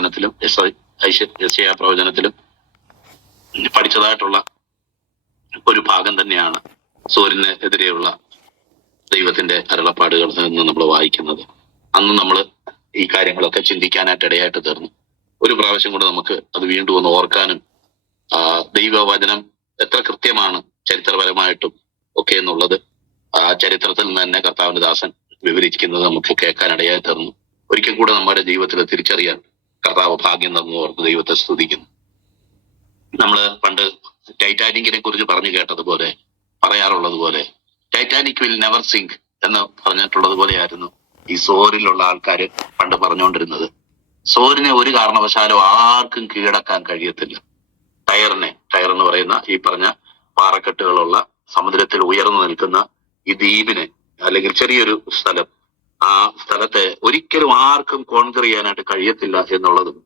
പ്രവചനത്തിലും യെശയ്യാ പ്രവചനത്തിലും പഠിച്ചതായിട്ടുള്ള ഒരു ഭാഗം തന്നെയാണ് സോരിന് എതിരെയുള്ള ദൈവത്തിന്റെ അരുളപ്പാടുകൾ എന്ന് നമ്മൾ വായിക്കുന്നത്. അന്ന് നമ്മൾ ഈ കാര്യങ്ങളൊക്കെ ചിന്തിക്കാനായിട്ട് ഇടയായിട്ട് തീർന്നു. ഒരു പ്രാവശ്യം കൂടെ നമുക്ക് അത് വീണ്ടും ഒന്ന് ഓർക്കാനും ദൈവവചനം എത്ര കൃത്യമാണ് ചരിത്രപരമായിട്ടും ഒക്കെ എന്നുള്ളത് ആ ചരിത്രത്തിൽ നിന്ന് തന്നെ കർത്താവിന്റെ ദാസൻ വിവരിക്കുന്നത് നമുക്ക് കേൾക്കാൻ ഇടയായി തീർന്നു. ഒരിക്കൽ കൂടെ നമ്മുടെ ജീവിതത്തിൽ തിരിച്ചറിയാൻ കർത്താവ് ഭാഗ്യം തന്നു ഓർത്ത് ദൈവത്തെ സ്തുതിക്കുന്നു. നമ്മള് പണ്ട് ടൈറ്റാനിക്കിനെ കുറിച്ച് പറഞ്ഞു കേട്ടതുപോലെ പറയാറുള്ളത് പോലെ ടൈറ്റാനിക് വിൽ നെവർ സിങ്ക് എന്ന് പറഞ്ഞിട്ടുള്ളത് പോലെയായിരുന്നു ഈ സോറിലുള്ള ആൾക്കാര് പണ്ട് പറഞ്ഞുകൊണ്ടിരുന്നത്. സോറിനെ ഒരു കാരണവശാലും ആർക്കും കീഴടക്കാൻ കഴിയത്തില്ല. ടയർ എന്ന് പറയുന്ന ഈ പറഞ്ഞ പാറക്കെട്ടുകളുള്ള സമുദ്രത്തിൽ ഉയർന്നു നിൽക്കുന്ന ഈ ദ്വീപിനെ അല്ലെങ്കിൽ ചെറിയൊരു സ്ഥലം, ആ സ്ഥലത്തെ ഒരിക്കലും ആർക്കും കോൺകർ ചെയ്യാനായിട്ട് കഴിയത്തില്ല എന്നുള്ളതും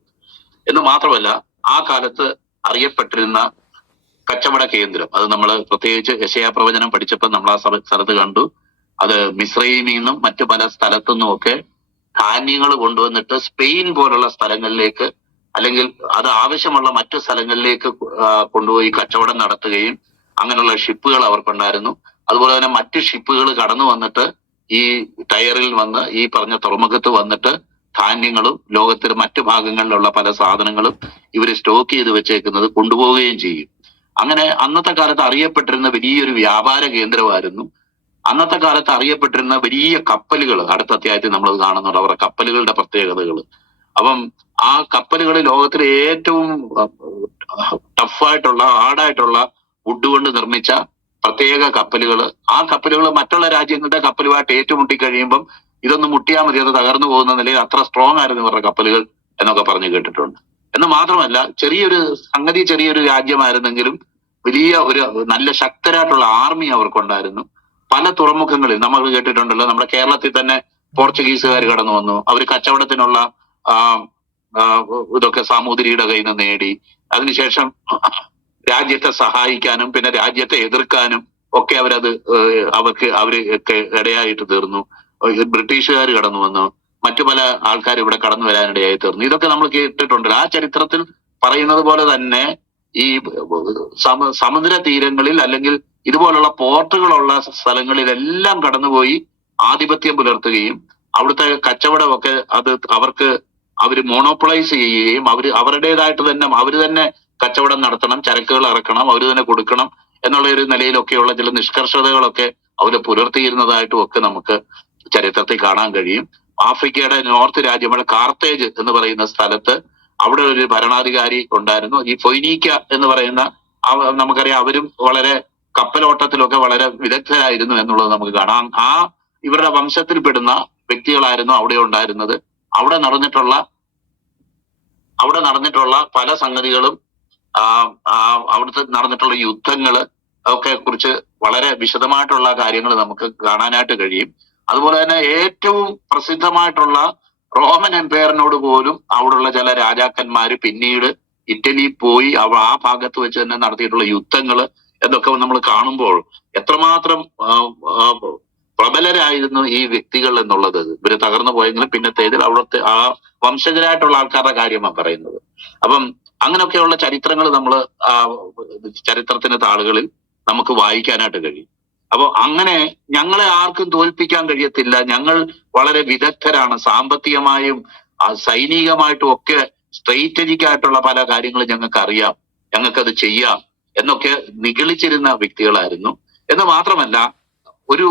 എന്ന് മാത്രമല്ല ആ കാലത്ത് അറിയപ്പെട്ടിരുന്ന കച്ചവട കേന്ദ്രം, അത് നമ്മൾ പ്രത്യേകിച്ച് യെശയ്യാ പ്രവചനം പഠിച്ചപ്പോൾ നമ്മൾ ആ സ്ഥലത്ത് കണ്ടു. അത് മിസ്രൈമിൽ നിന്നും മറ്റു പല സ്ഥലത്തുനിന്നും ഒക്കെ ധാന്യങ്ങൾ കൊണ്ടുവന്നിട്ട് സ്പെയിൻ പോലുള്ള സ്ഥലങ്ങളിലേക്ക് അല്ലെങ്കിൽ അത് ആവശ്യമുള്ള മറ്റു സ്ഥലങ്ങളിലേക്ക് കൊണ്ടുപോയി കച്ചവടം നടത്തുകയും അങ്ങനെയുള്ള ഷിപ്പുകൾ അവർക്കുണ്ടായിരുന്നു. അതുപോലെ തന്നെ മറ്റു ഷിപ്പുകൾ കടന്നു വന്നിട്ട് ഈ ടയറിൽ വന്ന് ഈ പറഞ്ഞ തുറമുഖത്ത് വന്നിട്ട് ധാന്യങ്ങളും ലോകത്തിലെ മറ്റു ഭാഗങ്ങളിലുള്ള പല സാധനങ്ങളും ഇവര് സ്റ്റോക്ക് ചെയ്ത് വെച്ചേക്കുന്നത് കൊണ്ടുപോവുകയും ചെയ്യും. അങ്ങനെ അന്നത്തെ കാലത്ത് അറിയപ്പെട്ടിരുന്ന വലിയൊരു വ്യാപാര കേന്ദ്രമായിരുന്നു. അന്നത്തെ കാലത്ത് അറിയപ്പെട്ടിരുന്ന വലിയ കപ്പലുകൾ, അടുത്ത അധ്യായത്തിൽ നമ്മൾ കാണുന്നുണ്ട് അവരുടെ കപ്പലുകളുടെ പ്രത്യേകതകൾ. അപ്പം ആ കപ്പലുകൾ ലോകത്തിലെ ഏറ്റവും ടഫായിട്ടുള്ള ഹാർഡായിട്ടുള്ള വുഡ് കൊണ്ട് നിർമ്മിച്ച പ്രത്യേക കപ്പലുകൾ. ആ കപ്പലുകൾ മറ്റുള്ള രാജ്യങ്ങളുടെ കപ്പലുമായിട്ട് ഏറ്റുമുട്ടി കഴിയുമ്പം ഇതൊന്ന് മുട്ടിയാൽ മതി, അത് തകർന്നു പോകുന്ന നിലയിൽ അത്ര സ്ട്രോങ് ആയിരുന്നു ഇവരുടെ കപ്പലുകൾ എന്നൊക്കെ പറഞ്ഞു കേട്ടിട്ടുണ്ട്. എന്ന് മാത്രമല്ല ചെറിയൊരു രാജ്യമായിരുന്നെങ്കിലും വലിയ ഒരു നല്ല ശക്തരായിട്ടുള്ള ആർമി അവർക്കുണ്ടായിരുന്നു. പല തുറമുഖങ്ങളിൽ നമ്മൾ കേട്ടിട്ടുണ്ടല്ലോ, നമ്മുടെ കേരളത്തിൽ തന്നെ പോർച്ചുഗീസുകാർ കടന്നു വന്നു. അവർ കച്ചവടത്തിനുള്ള ഇതൊക്കെ സാമൂതിരിയുടെ കയ്യിൽ നിന്ന് നേടി. അതിനുശേഷം രാജ്യത്തെ സഹായിക്കാനും പിന്നെ രാജ്യത്തെ എതിർക്കാനും ഒക്കെ അവർക്ക് ഇടയായിട്ട് തീർന്നു. ബ്രിട്ടീഷുകാർ കടന്നു വന്നു, മറ്റു പല ആൾക്കാർ ഇവിടെ കടന്നു വരാനിടയായി തീർന്നു. ഇതൊക്കെ നമ്മൾ കേട്ടിട്ടുണ്ടല്ലോ. ആ ചരിത്രത്തിൽ പറയുന്നത് പോലെ തന്നെ ഈ സമുദ്ര തീരങ്ങളിൽ അല്ലെങ്കിൽ ഇതുപോലുള്ള പോർട്ടുകളുള്ള സ്ഥലങ്ങളിലെല്ലാം കടന്നുപോയി ആധിപത്യം പുലർത്തുകയും അവിടുത്തെ കച്ചവടമൊക്കെ അവര് മോണോപ്പൊളൈസ് ചെയ്യുകയും അവരുടേതായിട്ട് തന്നെ അവര് തന്നെ കച്ചവടം നടത്തണം, ചരക്കുകൾ ഇറക്കണം, അവര് തന്നെ കൊടുക്കണം എന്നുള്ള ഒരു നിലയിലൊക്കെയുള്ള ചില നിഷ്കർഷതകളൊക്കെ അവര് പുലർത്തിയിരുന്നതായിട്ടും ഒക്കെ നമുക്ക് ചരിത്രത്തിൽ കാണാൻ കഴിയും. ആഫ്രിക്കയുടെ നോർത്ത് രാജ്യമായ കാർത്തേജ് എന്ന് പറയുന്ന സ്ഥലത്ത് അവിടെ ഒരു ഭരണാധികാരി ഉണ്ടായിരുന്നു. ഈ ഫൊയ്നീക്ക എന്ന് പറയുന്ന നമുക്കറിയാം, അവരും വളരെ കപ്പലോട്ടത്തിലൊക്കെ വളരെ വിദഗ്ധരായിരുന്നു എന്നുള്ളത് നമുക്ക് കാണാം. ഇവരുടെ വംശത്തിൽപ്പെടുന്ന വ്യക്തികളായിരുന്നു അവിടെ ഉണ്ടായിരുന്നത്. അവിടെ നടന്നിട്ടുള്ള പല സംഗതികളും അവിടുത്തെ നടന്നിട്ടുള്ള യുദ്ധങ്ങള് ഒക്കെ കുറിച്ച് വളരെ വിശദമായിട്ടുള്ള കാര്യങ്ങൾ നമുക്ക് കാണാനായിട്ട് കഴിയും. അതുപോലെ തന്നെ ഏറ്റവും പ്രസിദ്ധമായിട്ടുള്ള റോമൻ എംപയറിനോട് പോലും അവിടെയുള്ള ചില രാജാക്കന്മാര് പിന്നീട് ഇറ്റലി പോയി ആ ഭാഗത്ത് വെച്ച് തന്നെ നടത്തിയിട്ടുള്ള യുദ്ധങ്ങള് എന്നൊക്കെ നമ്മൾ കാണുമ്പോൾ എത്രമാത്രം പ്രബലരായിരുന്നു ഈ വ്യക്തികൾ എന്നുള്ളത്. ഇവര് തകർന്നു പോയെങ്കിലും പിന്നത്തേതിൽ അവിടുത്തെ ആ വംശജരായിട്ടുള്ള ആൾക്കാരുടെ കാര്യമാണ് പറയുന്നത്. അപ്പം അങ്ങനെയൊക്കെയുള്ള ചരിത്രങ്ങൾ നമ്മൾ ചരിത്രത്തിന്റെ താളുകളിൽ നമുക്ക് വായിക്കാനായിട്ട് കഴിയും. അപ്പൊ അങ്ങനെ ഞങ്ങളെ ആർക്കും തോൽപ്പിക്കാൻ കഴിയത്തില്ല, ഞങ്ങൾ വളരെ വിദഗ്ധരാണ്, സാമ്പത്തികമായും സൈനികമായിട്ടും ഒക്കെ സ്ട്രാറ്റജിക് ആയിട്ടുള്ള പല കാര്യങ്ങളും ഞങ്ങൾക്ക് അറിയാം, ഞങ്ങൾക്കത് ചെയ്യാം എന്നൊക്കെ നിഗളിച്ചിരുന്ന വ്യക്തികളായിരുന്നു. എന്ന് മാത്രമല്ല ഒരു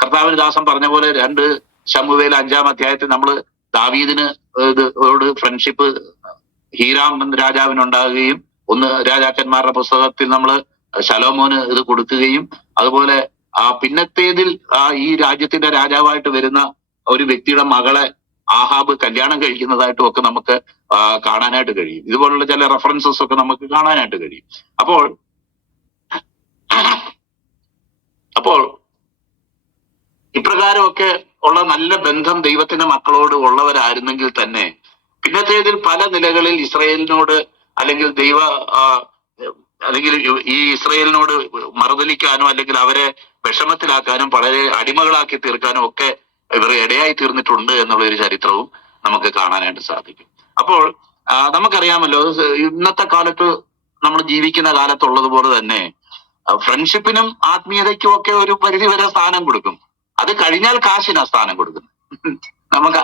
കർത്താവിന് ദാസൻ പറഞ്ഞ പോലെ 2 ശമൂവേൽ 5-ാം അധ്യായത്തിൽ നമ്മൾ ദാവീദിന് ഫ്രണ്ട്ഷിപ്പ് ഹീരാം രാജാവിനുണ്ടാകുകയും 1 രാജാക്കന്മാരുടെ പുസ്തകത്തിൽ നമ്മൾ ശലോമോന് ഇത് കൊടുക്കുകയും അതുപോലെ പിന്നത്തേതിൽ ഈ രാജ്യത്തിന്റെ രാജാവായിട്ട് വരുന്ന ഒരു വ്യക്തിയുടെ മകളെ ആഹാബ് കല്യാണം കഴിക്കുന്നതായിട്ടും ഒക്കെ നമുക്ക് കാണാനായിട്ട് കഴിയും. ഇതുപോലുള്ള ചില റെഫറൻസസ് ഒക്കെ നമുക്ക് കാണാനായിട്ട് കഴിയും. അപ്പോൾ ഇപ്രകാരമൊക്കെ ഉള്ള നല്ല ബന്ധം ദൈവത്തിന്റെ മക്കളോട് ഉള്ളവരായിരുന്നെങ്കിൽ തന്നെ പിന്നത്തേതിൽ പല നിലകളിൽ ഇസ്രായേലിനോട് അല്ലെങ്കിൽ ഈ ഇസ്രായേലിനോട് മറുതലിക്കാനോ അല്ലെങ്കിൽ അവരെ വിഷമത്തിലാക്കാനും വളരെ അടിമകളാക്കി തീർക്കാനും ഒക്കെ ഇവർ ഇടയായി തീർന്നിട്ടുണ്ട് എന്നുള്ള ഒരു ചരിത്രവും നമുക്ക് കാണാനായിട്ട് സാധിക്കും. അപ്പോൾ നമുക്കറിയാമല്ലോ, ഇന്നത്തെ കാലത്ത് നമ്മൾ ജീവിക്കുന്ന കാലത്തുള്ളതുപോലെ തന്നെ ഫ്രണ്ട്ഷിപ്പിനും ആത്മീയതയ്ക്കും ഒക്കെ ഒരു പരിധി വരെ സ്ഥാനം കൊടുക്കും. അത് കഴിഞ്ഞാൽ കാശിനാ സ്ഥാനം കൊടുക്കുന്നത്. നമുക്ക്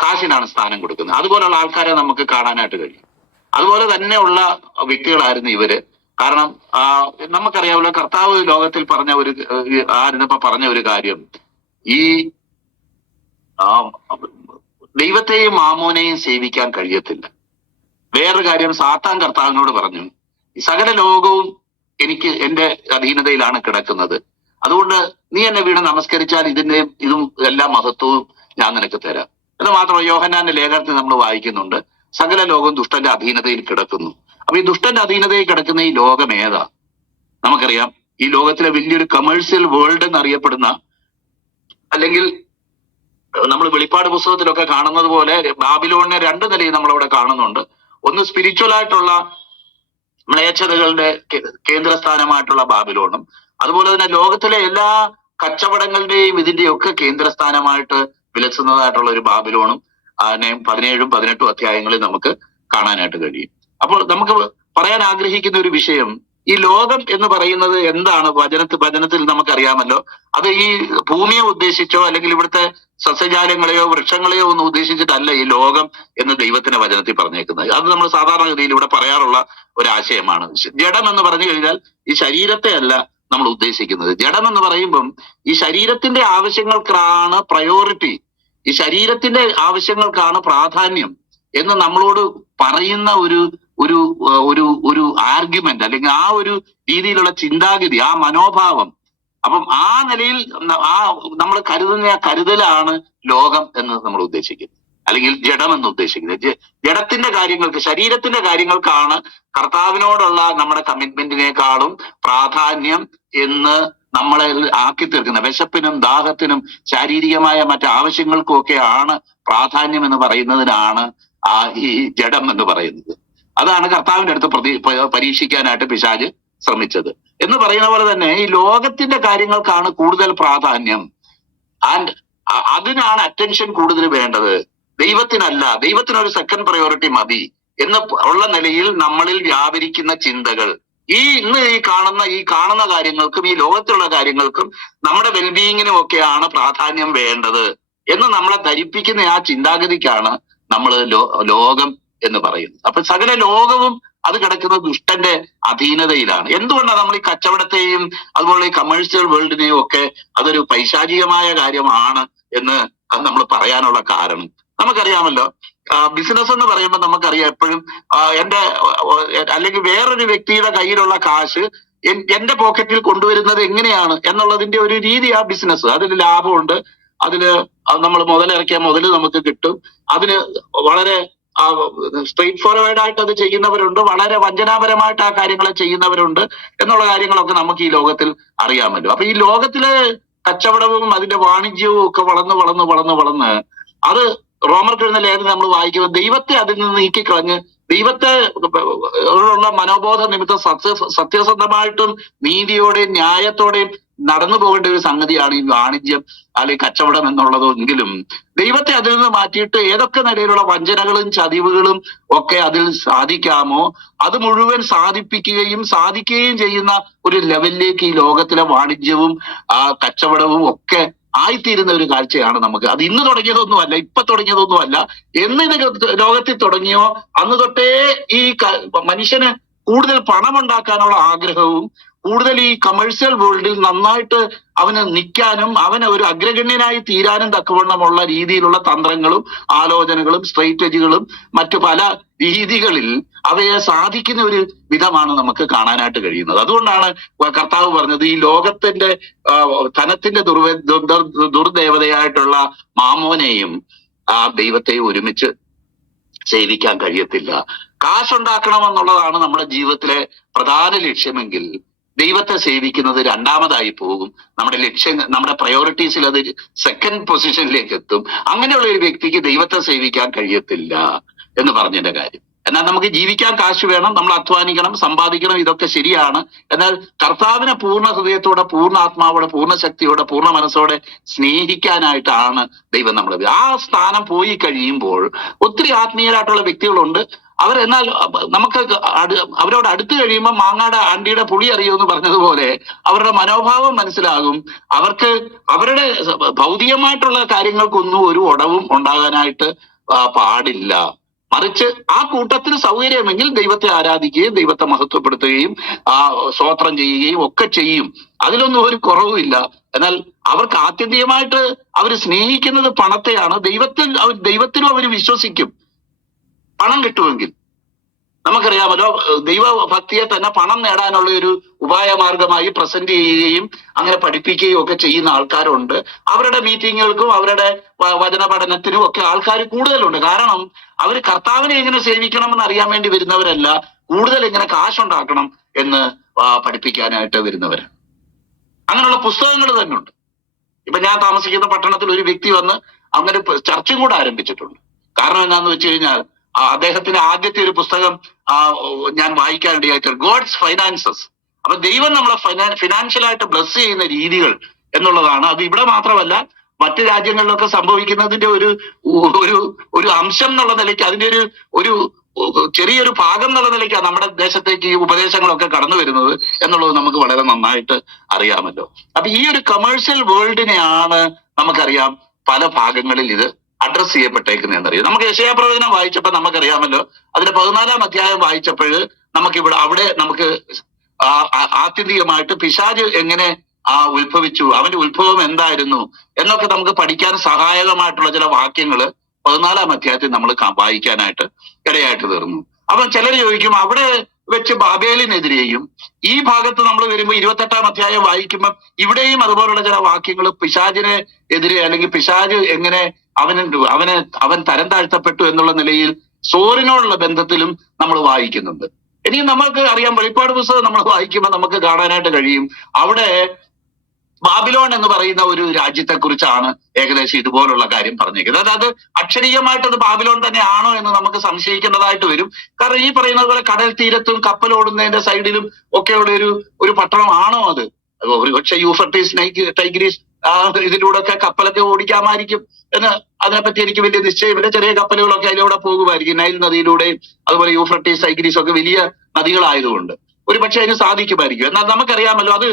കാശിനാണ് സ്ഥാനം കൊടുക്കുന്നത്. അതുപോലുള്ള ആൾക്കാരെ നമുക്ക് കാണാനായിട്ട് കഴിയും. അതുപോലെ തന്നെയുള്ള വ്യക്തികളായിരുന്നു ഇവര്. കാരണം നമുക്കറിയാമല്ലോ, കർത്താവ് ലോകത്തിൽ പറഞ്ഞ പറഞ്ഞ ഒരു കാര്യം, ഈ ദൈവത്തെയും മാമോനെയും സേവിക്കാൻ കഴിയത്തില്ല. വേറൊരു കാര്യം, സാത്താൻ കർത്താവിനോട് പറഞ്ഞു, ഈ സകല ലോകവും എന്റെ അധീനതയിലാണ് കിടക്കുന്നത്, അതുകൊണ്ട് നീ എന്നെ വീണ് നമസ്കരിച്ചാൽ ഇതും എല്ലാ മഹത്വവും ഞാൻ നിനക്ക് തരാം. എന്ന് മാത്രമല്ല, യോഹന്നാന്റെ ലേഖനത്തിൽ നമ്മൾ വായിക്കുന്നുണ്ട്, സകല ലോകം ദുഷ്ടന്റെ അധീനതയിൽ കിടക്കുന്നു. അപ്പൊ ഈ ദുഷ്ടന്റെ അധീനതയിൽ കിടക്കുന്ന ഈ ലോകം ഏതാ? നമുക്കറിയാം, ഈ ലോകത്തിലെ വലിയൊരു കമേഴ്സ്യൽ വേൾഡ് എന്നറിയപ്പെടുന്ന, അല്ലെങ്കിൽ നമ്മൾ വെളിപ്പാട് പുസ്തകത്തിലൊക്കെ കാണുന്നത് പോലെ ബാബിലോണിനെ രണ്ട് നിലയിൽ നമ്മളവിടെ കാണുന്നുണ്ട്. ഒന്ന് സ്പിരിച്വൽ ആയിട്ടുള്ള മ്ലേച്ഛതകളുടെ കേന്ദ്രസ്ഥാനമായിട്ടുള്ള ബാബിലോണും, അതുപോലെ തന്നെ ലോകത്തിലെ എല്ലാ കച്ചവടങ്ങളുടെയും ഇതിന്റെയും ഒക്കെ കേന്ദ്രസ്ഥാനമായിട്ട് വിലസുന്നതായിട്ടുള്ള ഒരു ബാബിലോണും 17ഉം 18ഉം അധ്യായങ്ങളിൽ നമുക്ക് കാണാനായിട്ട് കഴിയും. അപ്പോൾ നമുക്ക് പറയാൻ ആഗ്രഹിക്കുന്ന ഒരു വിഷയം, ഈ ലോകം എന്ന് പറയുന്നത് എന്താണ്? വചനത്തിൽ നമുക്കറിയാമല്ലോ, അത് ഈ ഭൂമിയെ ഉദ്ദേശിച്ചോ അല്ലെങ്കിൽ ഇവിടുത്തെ സസ്യജാലങ്ങളെയോ വൃക്ഷങ്ങളെയോ ഒന്നും ഉദ്ദേശിച്ചിട്ടല്ല ഈ ലോകം എന്ന് ദൈവത്തിന്റെ വചനത്തിൽ പറഞ്ഞേക്കുന്നത്. അത് നമ്മൾ സാധാരണഗതിയിൽ ഇവിടെ പറയാറുള്ള ഒരു ആശയമാണ്. ജഡം എന്ന് പറഞ്ഞു കഴിഞ്ഞാൽ ഈ ശരീരത്തെ അല്ല നമ്മൾ ഉദ്ദേശിക്കുന്നത്. ജഡം എന്ന് പറയുമ്പം ഈ ശരീരത്തിന്റെ ആവശ്യങ്ങൾക്കാണ് പ്രയോറിറ്റി, ഈ ശരീരത്തിന്റെ ആവശ്യങ്ങൾക്കാണ് പ്രാധാന്യം എന്ന് നമ്മളോട് പറയുന്ന ഒരു ഒരു ഒരു ഒരു ആർഗ്യുമെന്റ്, അല്ലെങ്കിൽ ആ ഒരു രീതിയിലുള്ള ചിന്താഗതി, ആ മനോഭാവം. അപ്പം ആ നിലയിൽ നമ്മൾ കരുതുന്ന ആ കരുതലാണ് ലോകം എന്ന് നമ്മൾ ഉദ്ദേശിക്കുന്നത്, അല്ലെങ്കിൽ ജഡം എന്ന് ഉദ്ദേശിക്കുന്നത്. ജഡത്തിന്റെ കാര്യങ്ങൾക്ക്, ശരീരത്തിന്റെ കാര്യങ്ങൾക്കാണ് കർത്താവിനോടുള്ള നമ്മുടെ കമ്മിറ്റ്മെന്റിനേക്കാളും പ്രാധാന്യം എന്ന് നമ്മളെ ആക്കി തീർക്കുന്ന, വിശപ്പിനും ദാഹത്തിനും ശാരീരികമായ മറ്റു ആവശ്യങ്ങൾക്കും ഒക്കെയാണ് പ്രാധാന്യം എന്ന് പറയുന്നതിനാണ് ഈ ജഡം എന്ന് പറയുന്നത്. അതാണ് കർത്താവിന്റെ അടുത്ത് പരീക്ഷിക്കാനായിട്ട് പിശാച് ശ്രമിച്ചത്. എന്ന് പറയുന്ന പോലെ തന്നെ ഈ ലോകത്തിന്റെ കാര്യങ്ങൾക്കാണ് കൂടുതൽ പ്രാധാന്യം, ആൻഡ് അതിനാണ് അറ്റൻഷൻ കൂടുതൽ വേണ്ടത്, ദൈവത്തിനല്ല. ദൈവത്തിനൊരു സെക്കൻഡ് പ്രയോറിറ്റി മതി എന്ന് ഉള്ള നിലയിൽ നമ്മളിൽ വ്യാപരിക്കുന്ന ചിന്തകൾ, ഇന്ന് ഈ കാണുന്ന കാര്യങ്ങൾക്കും ഈ ലോകത്തുള്ള കാര്യങ്ങൾക്കും നമ്മുടെ വെൽബീയിങ്ങിനും ഒക്കെയാണ് പ്രാധാന്യം വേണ്ടത് എന്ന് നമ്മളെ ധരിപ്പിക്കുന്ന ആ ചിന്താഗതിക്കാണ് നമ്മൾ ലോകം എന്ന് പറയുന്നത്. അപ്പൊ സകല ലോകവും അത് കിടക്കുന്ന ദുഷ്ടന്റെ അധീനതയിലാണ്. എന്തുകൊണ്ടാണ് നമ്മൾ ഈ കച്ചവടത്തെയും അതുപോലെ ഈ കമേഴ്സ്യൽ വേൾഡിനെയും ഒക്കെ അതൊരു പൈശാചികമായ കാര്യമാണ് എന്ന് നമ്മൾ പറയാനുള്ള കാരണം? നമുക്കറിയാമല്ലോ, ബിസിനസ് എന്ന് പറയുമ്പോൾ നമുക്കറിയാം, എപ്പോഴും അല്ലെങ്കിൽ വേറൊരു വ്യക്തിയുടെ കയ്യിലുള്ള കാശ് എന്റെ പോക്കറ്റിൽ കൊണ്ടുവരുന്നത് എങ്ങനെയാണ് എന്നുള്ളതിന്റെ ഒരു രീതി ആ ബിസിനസ്. അതിൽ ലാഭമുണ്ട്, അതില് നമ്മൾ മുതലിറക്കിയ മുതല് നമുക്ക് കിട്ടും, അതിന് വളരെ സ്ട്രെയിറ്റ് ഫോർവേഡ് ആയിട്ട് അത് ചെയ്യുന്നവരുണ്ട്, വളരെ വഞ്ചനാപരമായിട്ട് ആ കാര്യങ്ങളെ ചെയ്യുന്നവരുണ്ട് എന്നുള്ള കാര്യങ്ങളൊക്കെ നമുക്ക് ഈ ലോകത്തിൽ അറിയാമല്ലോ. അപ്പൊ ഈ ലോകത്തിലെ കച്ചവടവും അതിന്റെ വാണിജ്യവും ഒക്കെ വളർന്ന് അത് റോമർക്ക് എഴുതുന്ന ലേഖനം നമ്മൾ വായിക്കുമ്പോൾ ദൈവത്തെ അതിൽ നിന്ന് നീക്കിക്കളഞ്ഞ് ദൈവത്തെ ഉള്ള മനോബോധ നിമിത്തം സത്യസന്ധമായിട്ടും നീതിയോടെയും ന്യായത്തോടെയും നടന്നു പോകേണ്ട ഒരു സംഗതിയാണ് ഈ വാണിജ്യം അല്ലെങ്കിൽ കച്ചവടം എന്നുള്ളതെങ്കിലും ദൈവത്തെ അതിൽ നിന്ന് മാറ്റിയിട്ട് ഏതൊക്കെ നിലയിലുള്ള വഞ്ചനകളും ചതിവുകളും ഒക്കെ അതിൽ സാധിക്കാമോ അത് മുഴുവൻ സാധിക്കുകയും ചെയ്യുന്ന ഒരു ലെവലിലേക്ക് ഈ ലോകത്തിലെ വാണിജ്യവും കച്ചവടവും ഒക്കെ ആയിത്തീരുന്ന ഒരു കാഴ്ചയാണ് നമുക്ക്. അത് ഇന്ന് തുടങ്ങിയതൊന്നുമല്ല, ഇപ്പൊ തുടങ്ങിയതൊന്നുമല്ല. എന്നിത് ലോകത്തിൽ തുടങ്ങിയോ അന്ന് തൊട്ടേ ഈ മനുഷ്യന് കൂടുതൽ പണമുണ്ടാക്കാനുള്ള ആഗ്രഹവും കൂടുതൽ ഈ കമേഴ്സ്യൽ വേൾഡിൽ നന്നായിട്ട് അവന് നിൽക്കാനും അവന് ഒരു അഗ്രഗണ്യനായി തീരാനും തക്കവണ്ണമുള്ള രീതിയിലുള്ള തന്ത്രങ്ങളും ആലോചനകളും സ്ട്രാറ്റജികളും മറ്റു പല രീതികളിൽ അവയെ സാധിക്കുന്ന ഒരു വിധമാണ് നമുക്ക് കാണാനായിട്ട് കഴിയുന്നത്. അതുകൊണ്ടാണ് കർത്താവ് പറഞ്ഞത് ഈ ലോകത്തിന്റെ ധനത്തിന്റെ ദുർദേവതയായിട്ടുള്ള മാമോനെയും ആ ദൈവത്തെയും ഒരുമിച്ച് സേവിക്കാൻ കഴിയത്തില്ല. കാശുണ്ടാക്കണമെന്നുള്ളതാണ് നമ്മുടെ ജീവിതത്തിലെ പ്രധാന ലക്ഷ്യമെങ്കിൽ ദൈവത്തെ സേവിക്കുന്നത് രണ്ടാമതായി പോകും. നമ്മുടെ പ്രയോറിറ്റീസിൽ അത് സെക്കൻഡ് പൊസിഷനിലേക്ക് എത്തും. അങ്ങനെയുള്ള ഒരു വ്യക്തിക്ക് ദൈവത്തെ സേവിക്കാൻ കഴിയത്തില്ല എന്ന് പറഞ്ഞതിന്റെ കാര്യം. എന്നാൽ നമുക്ക് ജീവിക്കാൻ കാശ് വേണം, നമ്മൾ അധ്വാനിക്കണം, സമ്പാദിക്കണം, ഇതൊക്കെ ശരിയാണ്. എന്നാൽ കർത്താവിനെ പൂർണ്ണ ഹൃദയത്തോടെ, പൂർണ്ണ ആത്മാവോടെ, പൂർണ്ണ ശക്തിയോടെ, പൂർണ്ണ മനസ്സോടെ സ്നേഹിക്കാനായിട്ടാണ് ദൈവം നമ്മളെ. ആ സ്ഥാനം പോയി കഴിയുമ്പോൾ ഒത്തിരി ആത്മീയരായിട്ടുള്ള വ്യക്തികളുണ്ട്. എന്നാൽ നമുക്ക് അവരോട് അടുത്ത് കഴിയുമ്പോൾ മാങ്ങാടെ ആണ്ടിയുടെ പുളി അറിയുമെന്ന് പറഞ്ഞതുപോലെ അവരുടെ മനോഭാവം മനസ്സിലാകും. അവർക്ക് അവരുടെ ഭൗതികമായിട്ടുള്ള കാര്യങ്ങൾക്കൊന്നും ഒരു ഉടവും ഉണ്ടാകാനായിട്ട് പാടില്ല. മറിച്ച് ആ കൂട്ടത്തിന് സൗകര്യമെങ്കിൽ ദൈവത്തെ ആരാധിക്കുകയും ദൈവത്തെ മഹത്വപ്പെടുത്തുകയും സ്തോത്രം ചെയ്യുകയും ഒക്കെ ചെയ്യും. അതിലൊന്നും ഒരു കുറവുമില്ല. എന്നാൽ അവർക്ക് ആത്യന്തികമായിട്ട് അവർ സ്നേഹിക്കുന്നത് പണത്തെയാണ്. ദൈവത്തിലും അവർ വിശ്വസിക്കും. പണം കിട്ടുമെങ്കിൽ നമുക്കറിയാമല്ലോ, ദൈവഭക്തിയെ തന്നെ പണം നേടാനുള്ള ഒരു ഉപായമാർഗമായി പ്രസന്റ് ചെയ്യുകയും അങ്ങനെ പഠിപ്പിക്കുകയും ഒക്കെ ചെയ്യുന്ന ആൾക്കാരുണ്ട്. അവരുടെ മീറ്റിങ്ങുകൾക്കും അവരുടെ വചന പഠനത്തിനും ഒക്കെ ആൾക്കാർ കൂടുതലുണ്ട്. കാരണം അവർ കർത്താവിനെ എങ്ങനെ സേവിക്കണമെന്ന് അറിയാൻ വേണ്ടി വരുന്നവരല്ല, കൂടുതൽ എങ്ങനെ കാശുണ്ടാക്കണം എന്ന് പഠിപ്പിക്കാനായിട്ട് വരുന്നവർ. അങ്ങനെയുള്ള പുസ്തകങ്ങൾ തന്നെ ഉണ്ട്. ഇപ്പൊ ഞാൻ താമസിക്കുന്ന പട്ടണത്തിൽ ഒരു വ്യക്തി വന്ന് അങ്ങനെ ചർച്ചും കൂടെ ആരംഭിച്ചിട്ടുണ്ട്. കാരണം എന്താന്ന് വെച്ച് കഴിഞ്ഞാൽ അദ്ദേഹത്തിന്റെ ആദ്യത്തെ ഒരു പുസ്തകം ഞാൻ വായിക്കാനിടയായിട്ട് ഗോഡ്സ് ഫൈനാൻസസ്. അപ്പൊ ദൈവം നമ്മളെ ഫിനാൻഷ്യലായിട്ട് ബ്ലസ് ചെയ്യുന്ന രീതികൾ എന്നുള്ളതാണ്. അത് ഇവിടെ മാത്രമല്ല, മറ്റു രാജ്യങ്ങളിലൊക്കെ സംഭവിക്കുന്നതിന്റെ ഒരു അംശം എന്നുള്ള നിലയ്ക്ക്, അതിന്റെ ഒരു ചെറിയൊരു ഭാഗം എന്നുള്ള നിലയ്ക്കാണ് നമ്മുടെ ദേശത്തേക്ക് ഈ ഉപദേശങ്ങളൊക്കെ കടന്നു വരുന്നത് എന്നുള്ളത് നമുക്ക് വളരെ നന്നായിട്ട് അറിയാമല്ലോ. അപ്പൊ ഈ ഒരു കമേഴ്ഷ്യൽ വേൾഡിനെയാണ് നമുക്കറിയാം പല ഭാഗങ്ങളിൽ ഇത് അഡ്രസ് ചെയ്യപ്പെട്ടേക്കുന്നതെന്നറിയാം. നമുക്ക് യെശയ്യാ പ്രവചനം വായിച്ചപ്പോൾ നമുക്കറിയാമല്ലോ, അതിന്റെ 14-ാം അധ്യായം വായിച്ചപ്പോൾ അവിടെ നമുക്ക് ആത്യന്തികമായിട്ട് പിശാച് എങ്ങനെ ഉത്ഭവിച്ചു, അവന്റെ ഉത്ഭവം എന്തായിരുന്നു എന്നൊക്കെ നമുക്ക് പഠിക്കാൻ സഹായകമായിട്ടുള്ള ചില വാക്യങ്ങൾ 14-ാം അധ്യായത്തിൽ നമ്മൾ വായിക്കാനായിട്ട് ഇടയായിട്ട് തീർന്നു. അപ്പൊ ചിലർ ചോദിക്കും, അവിടെ വെച്ച് ബാബേലിനെതിരെയും ഈ ഭാഗത്ത് നമ്മൾ വരുമ്പോൾ 28-ാം അധ്യായം വായിക്കുമ്പോൾ ഇവിടെയും അതുപോലുള്ള ചില വാക്യങ്ങൾ പിശാചിനെ എതിരെ, അല്ലെങ്കിൽ പിശാച് എങ്ങനെ അവൻ തരം താഴ്ത്തപ്പെട്ടു എന്നുള്ള നിലയിൽ സോറിനോടുള്ള ബന്ധത്തിലും നമ്മൾ വായിക്കുന്നുണ്ട്. ഇനി നമുക്ക് അറിയാം, വെളിപ്പാട് പുസ്തകം നമ്മൾ വായിക്കുമ്പോൾ നമുക്ക് കാണാനായിട്ട് കഴിയും, അവിടെ ബാബിലോൺ എന്ന് പറയുന്ന ഒരു രാജ്യത്തെ കുറിച്ചാണ് ഏകദേശം ഇതുപോലുള്ള കാര്യം പറഞ്ഞിരിക്കുന്നത്. അതായത് അക്ഷരീയമായിട്ട് അത് ബാബിലോൺ തന്നെ ആണോ എന്ന് നമുക്ക് സംശയിക്കേണ്ടതായിട്ട് വരും. കാരണം ഈ പറയുന്നത് പോലെ കടൽ തീരത്തും കപ്പലോടുന്നതിന്റെ സൈഡിലും ഒക്കെയുള്ള ഒരു പട്ടണമാണോ അത്? ഒരുപക്ഷെ യൂഫ്രട്ടീസ് ടൈഗ്രീസ് ഇതിലൂടെ ഒക്കെ കപ്പലൊക്കെ ഓടിക്കാമായിരിക്കും എന്ന് അതിനെപ്പറ്റി എനിക്ക് വലിയ നിശ്ചയമില്ല. ചെറിയ കപ്പലുകളൊക്കെ അതിലൂടെ പോകുമായിരിക്കും, നൈൽ നദിയിലൂടെയും അതുപോലെ യൂഫ്രട്ടീസ് ടൈഗ്രീസ് ഒക്കെ വലിയ നദികളായതുകൊണ്ട് ഒരു പക്ഷെ അതിന് സാധിക്കുമായിരിക്കും. എന്നാൽ നമുക്കറിയാമല്ലോ, അത്